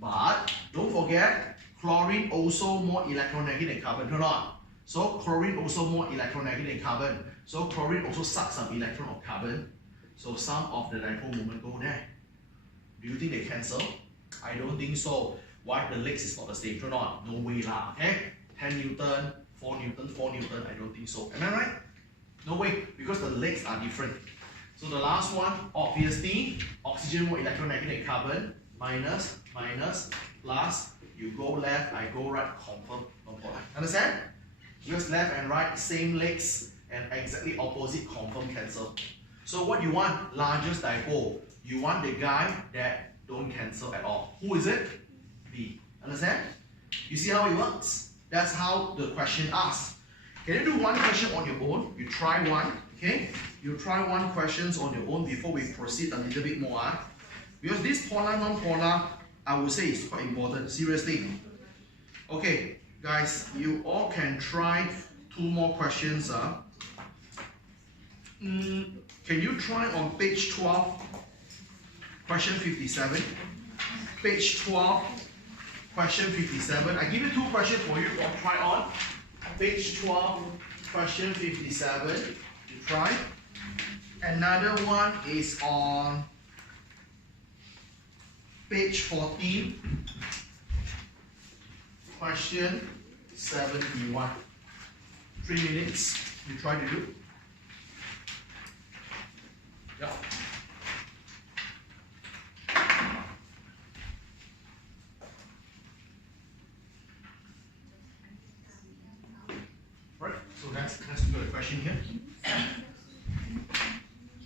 But don't forget, chlorine also more electronegative than carbon, do not? So chlorine also more electronegative than carbon. So chlorine also sucks some electron of carbon. So some of the dipole moment go there. Do you think they cancel? I don't think so. Why the legs is not the same, do not? No way lah, okay? 10 Newton, 4 Newton, 4 Newton, I don't think so. Am I right? No way, because the legs are different. So the last one, obviously, oxygen more electronegative than carbon. Minus, minus, plus, you go left, I go right, confirm, no problem. Understand? Because left and right, same legs, and exactly opposite, confirm, cancel. So what you want? Largest dipole. You want the guy that don't cancel at all. Who is it? B. Understand? You see how it works? That's how the question asks. Can you do one question on your own? You try one, okay? You try one questions on your own before we proceed a little bit more. Because this polar, non-polar, I would say is quite important, seriously. Okay, guys, you all can try two more questions. Can you try on page 12, question 57? Page 12, question 57. I give you two questions for you to try on. Page 12, question 57. You try. Another one is on page 14, question 71. 3 minutes, you try to do. Yeah. Right, so let's do a question here.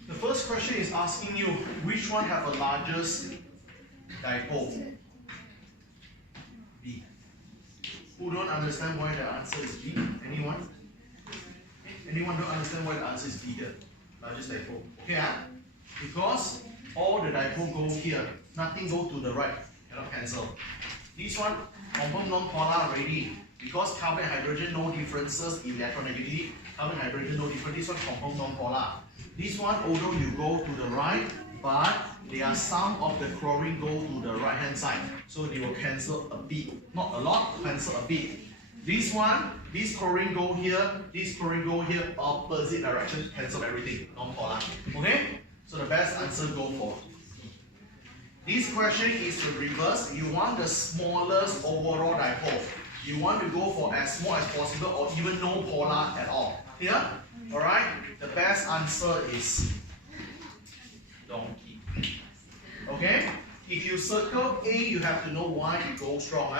The first question is asking you, which one have the largest dipole? B. Who don't understand why the answer is B? Anyone? Anyone don't understand why the answer is B here? Largest dipole. Okay, because all the dipole go here, nothing go to the right, cannot cancel. This one confirm non-polar already, because carbon and hydrogen no differences in electronegativity. Carbon and hydrogen no different. This one confirm non-polar. This one, although you go to the right, but there are some of the chlorine go to the right hand side, so they will cancel a bit, not a lot, cancel a bit. This one, this chlorine go here, this chlorine go here, opposite direction, cancel everything, non-polar. Okay? So the best answer go for B. This question is the reverse. You want the smallest overall dipole. You want to go for as small as possible or even no polar at all. Here? Alright? The best answer is donkey. Okay? If you circle A, you have to know why it goes wrong.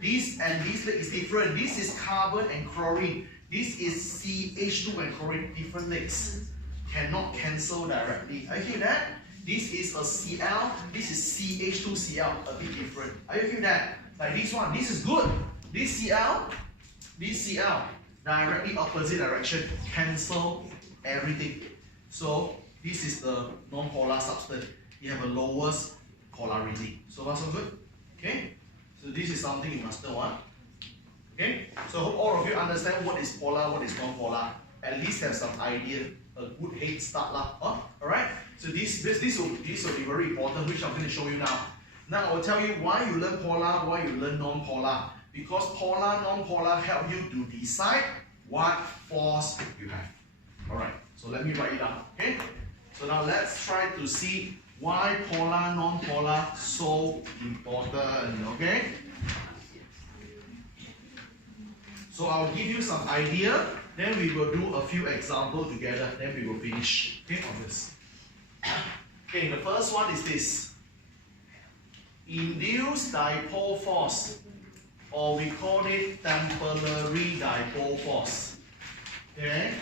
This and this leg is different. This is carbon and chlorine. This is CH2 and chlorine, different legs. Cannot cancel directly. Are you hear that? This is a Cl, this is CH2Cl, a bit different. Are you hear that? Like this one, this is good. This Cl, directly opposite direction, cancel everything. So this is the non-polar substance. You have a lowest polarity. So far so good? Okay? So this is something you must know. Okay? So hope all of you understand what is polar, what is non-polar. At least have some idea. a good head start lah. Alright? So this will be very important, which I'm going to show you now. Now I will tell you why you learn polar, why you learn non-polar. Because polar, non-polar help you to decide what force you have. Alright, so let me write it down. Okay? So now let's try to see why polar, non-polar so important. Okay? So I'll give you some idea, then we will do a few examples together, then we will finish, okay, on this. Okay, the first one is this. Induced dipole force, or we call it temporary dipole force. Okay?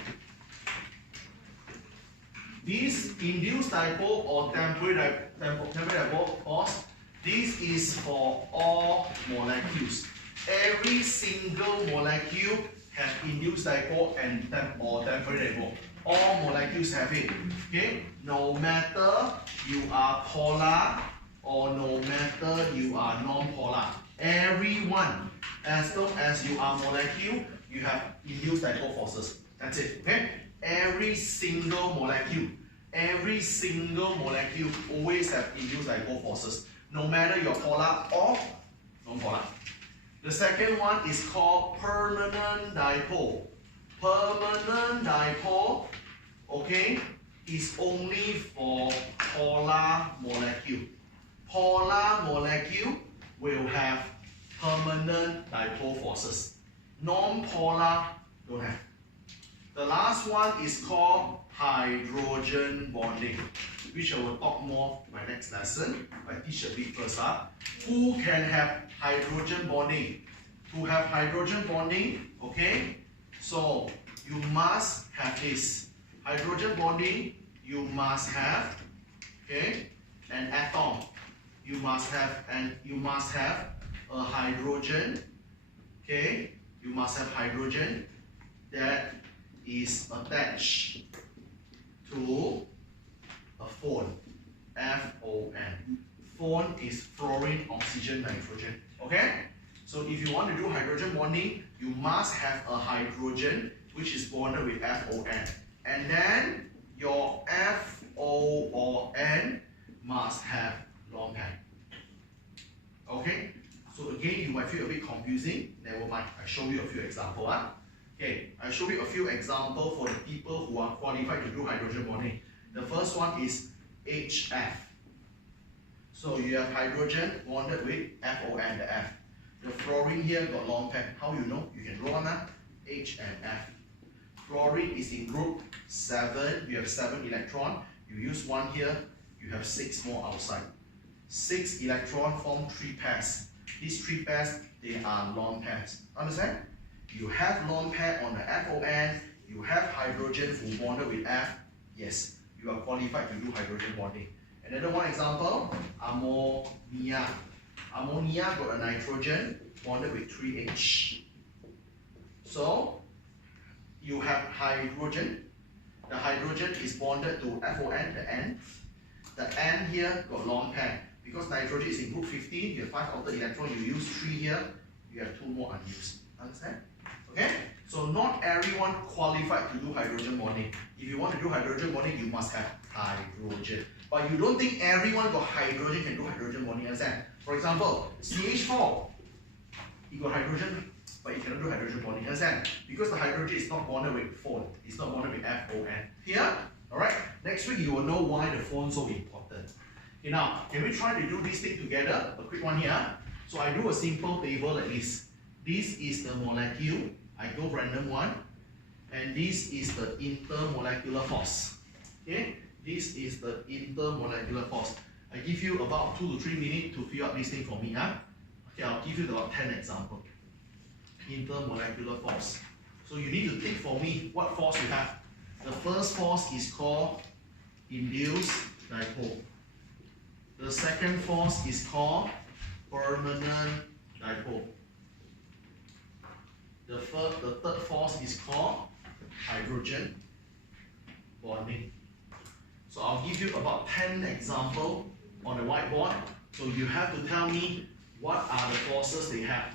This induced dipole or temporary dipole force, this is for all molecules. Every single molecule has induced dipole and temporary dipole. All molecules have it. Okay? No matter you are polar or no matter you are non-polar. Everyone, as long as you are molecule, you have induced dipole forces. That's it. Okay? Every single molecule always have induced dipole forces. No matter you're polar or non-polar. The second one is called permanent dipole. Permanent dipole, okay, is only for polar molecule. Polar molecule will have permanent dipole forces. Non-polar don't have. The last one is called hydrogen bonding, which I will talk more in my next lesson. I teach a bit first. Who can have hydrogen bonding? To have hydrogen bonding, okay, so you must have this. Hydrogen bonding, you must have, okay, an atom. You must have a hydrogen, okay, you must have hydrogen that is attached to a phone, F-O-N. Phone is fluorine, oxygen, nitrogen. Okay? So if you want to do hydrogen bonding, you must have a hydrogen which is bonded with F-O-N. And then your F-O or N must have long pair. Okay? So again, you might feel a bit confusing. Never mind. I show you a few examples. Okay, I show you a few examples for the people who are qualified to do hydrogen bonding. The first one is HF. So you have hydrogen bonded with FON, the F. The fluorine here got long pair. How you know? You can draw on that. H and F. Fluorine is in group 7. You have 7 electrons. You use 1 here. You have 6 more outside. 6 electrons form 3 pairs. These 3 pairs, they are long pairs. Understand? You have lone pair on the FON, you have hydrogen who bonded with F, yes, you are qualified to do hydrogen bonding. Another one example, ammonia. Ammonia got a nitrogen bonded with 3H. So, you have hydrogen. The hydrogen is bonded to FON, the N. The N here got lone pair. Because nitrogen is in group 15, you have 5 outer electrons, you use 3 here, you have 2 more unused. Understand? Okay? So not everyone qualified to do hydrogen bonding. If you want to do hydrogen bonding, you must have hydrogen. But you don't think everyone got hydrogen can do hydrogen bonding, understand? For example, CH4, you got hydrogen, but you cannot do hydrogen bonding, understand? Because the hydrogen is not bonded with phone, it's not bonded with FON. Here? Alright? Next week you will know why the phone is so important. Okay, now, can we try to do this thing together? A quick one here. So I do a simple table like this. This is the molecule, I go random one, and this is the intermolecular force. Okay, this is the intermolecular force. I give you about 2 to 3 minutes to fill up this thing for me. Okay, I'll give you about 10 examples. Intermolecular force. So you need to think for me what force you have. The first force is called induced dipole. The second force is called permanent dipole. The third force is called hydrogen bonding. So I'll give you about 10 examples on the whiteboard. So you have to tell me what are the forces they have.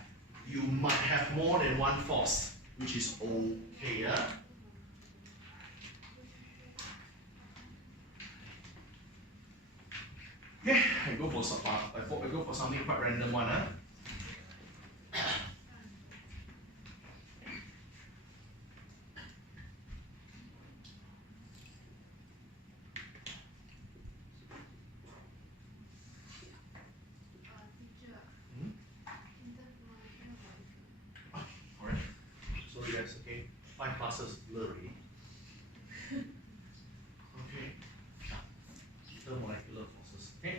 You might have more than one force, which is okay. Okay, I go for something quite random one. Alright. So yes, okay. 5 classes blurry. Okay. Intermolecular forces. Okay.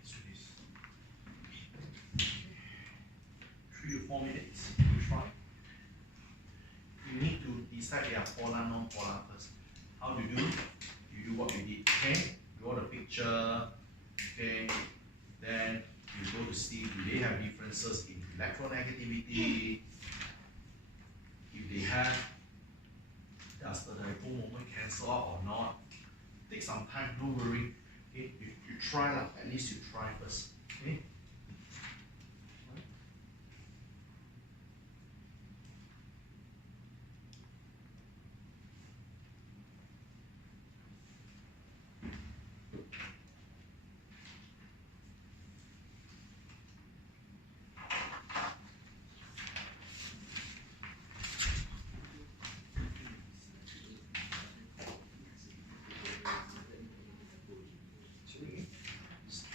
Let's do this. 3 to 4 minutes. You try. You need to decide they are polar, non-polar first. How do you do? You do what you did. Okay? Draw the picture. Okay? Then you go to see do they have differences in electronegativity. If they have, does the dipole moment cancel out or not? Take some time, don't worry. Okay? You try lah. At least you try first. Okay?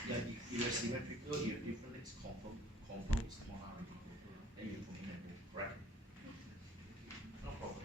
Yeah, if you are symmetrical, you have different legs, confirm is polarity. Then you put in and move, right? No problem.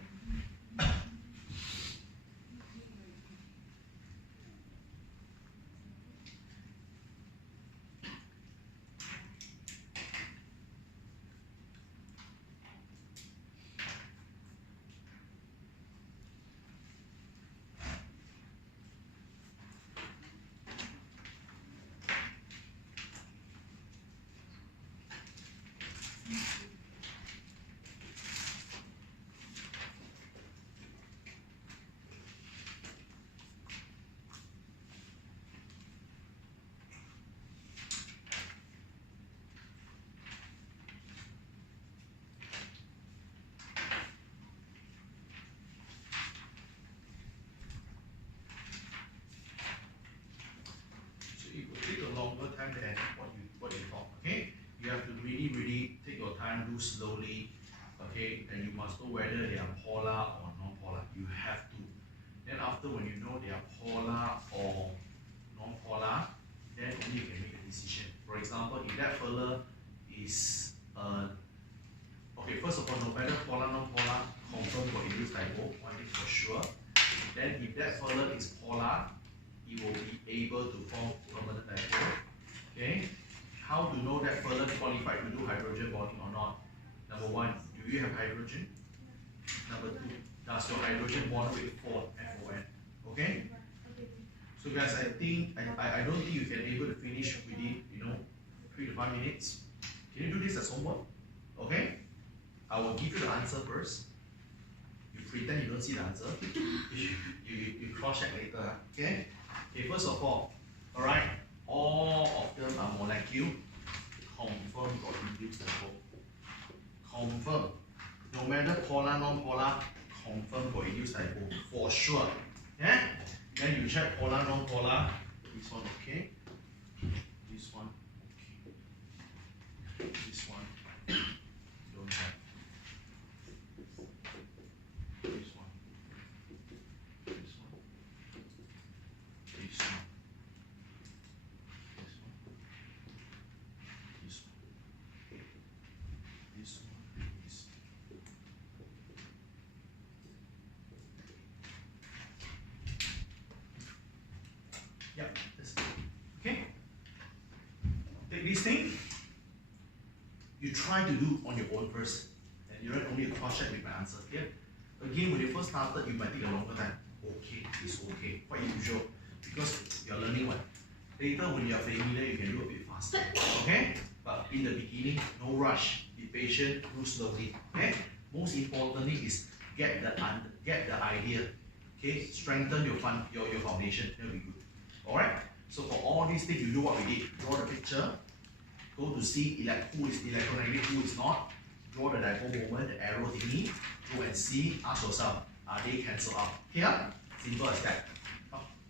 So it will take a longer time than what you thought. Okay, you have to really take your time, do slowly. Okay, and you must know whether they are polar or non-polar. You have to. Then after when you know they are polar or non-polar, then only you can make a decision. For example, if that fella is okay, first of all, no matter polar, non-polar, confirm got induced dipole, one thing for sure. Then if that fella is polar, he will be able to form permanent dipole. Okay? How to know that fella qualified to do hydrogen bonding or not? Number 1, do you have hydrogen? Number 2, does your hydrogen bond with FON? Okay? So guys, I don't think you can able to finish within 3 to 5 minutes. Can you do this as homework? Okay? I will give you the answer first. You pretend you don't see the answer. You cross check later. Okay? Okay, first of all, alright, all of them are molecule. Confirm got reduced dipole. Confirm. No matter polar, non-polar, confirm got reduced dipole. For sure. Yeah? Then you check polar, non-polar. This one okay. This one okay. This one don't have. This one. This one. This one. This one. This one. This one. This one. Yeah, that's good. Okay? Take this thing. You try to do on your own first. And you don't only cross check with my answer. Yeah? Again, when you first started, you might take a longer time. Okay, it's okay. Quite usual. Because you're learning one. Later, when you're familiar, you can do a bit faster. Okay? But in the beginning, no rush. Be patient, do slowly. Okay? Most importantly is get the idea. Okay? Strengthen your foundation. That'll be good. Alright? So for all these things, you do what we did. Draw the picture. Go to see who is electromagnetic, who is not. Draw the dipole moment, the arrow thingy. Go and see, ask yourself, are they cancelled out? Here? Simple as that.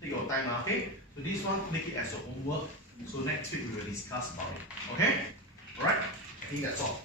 Take your time, okay? So this one, make it as your homework. So next week we will discuss about it. Okay? Alright? I think that's all.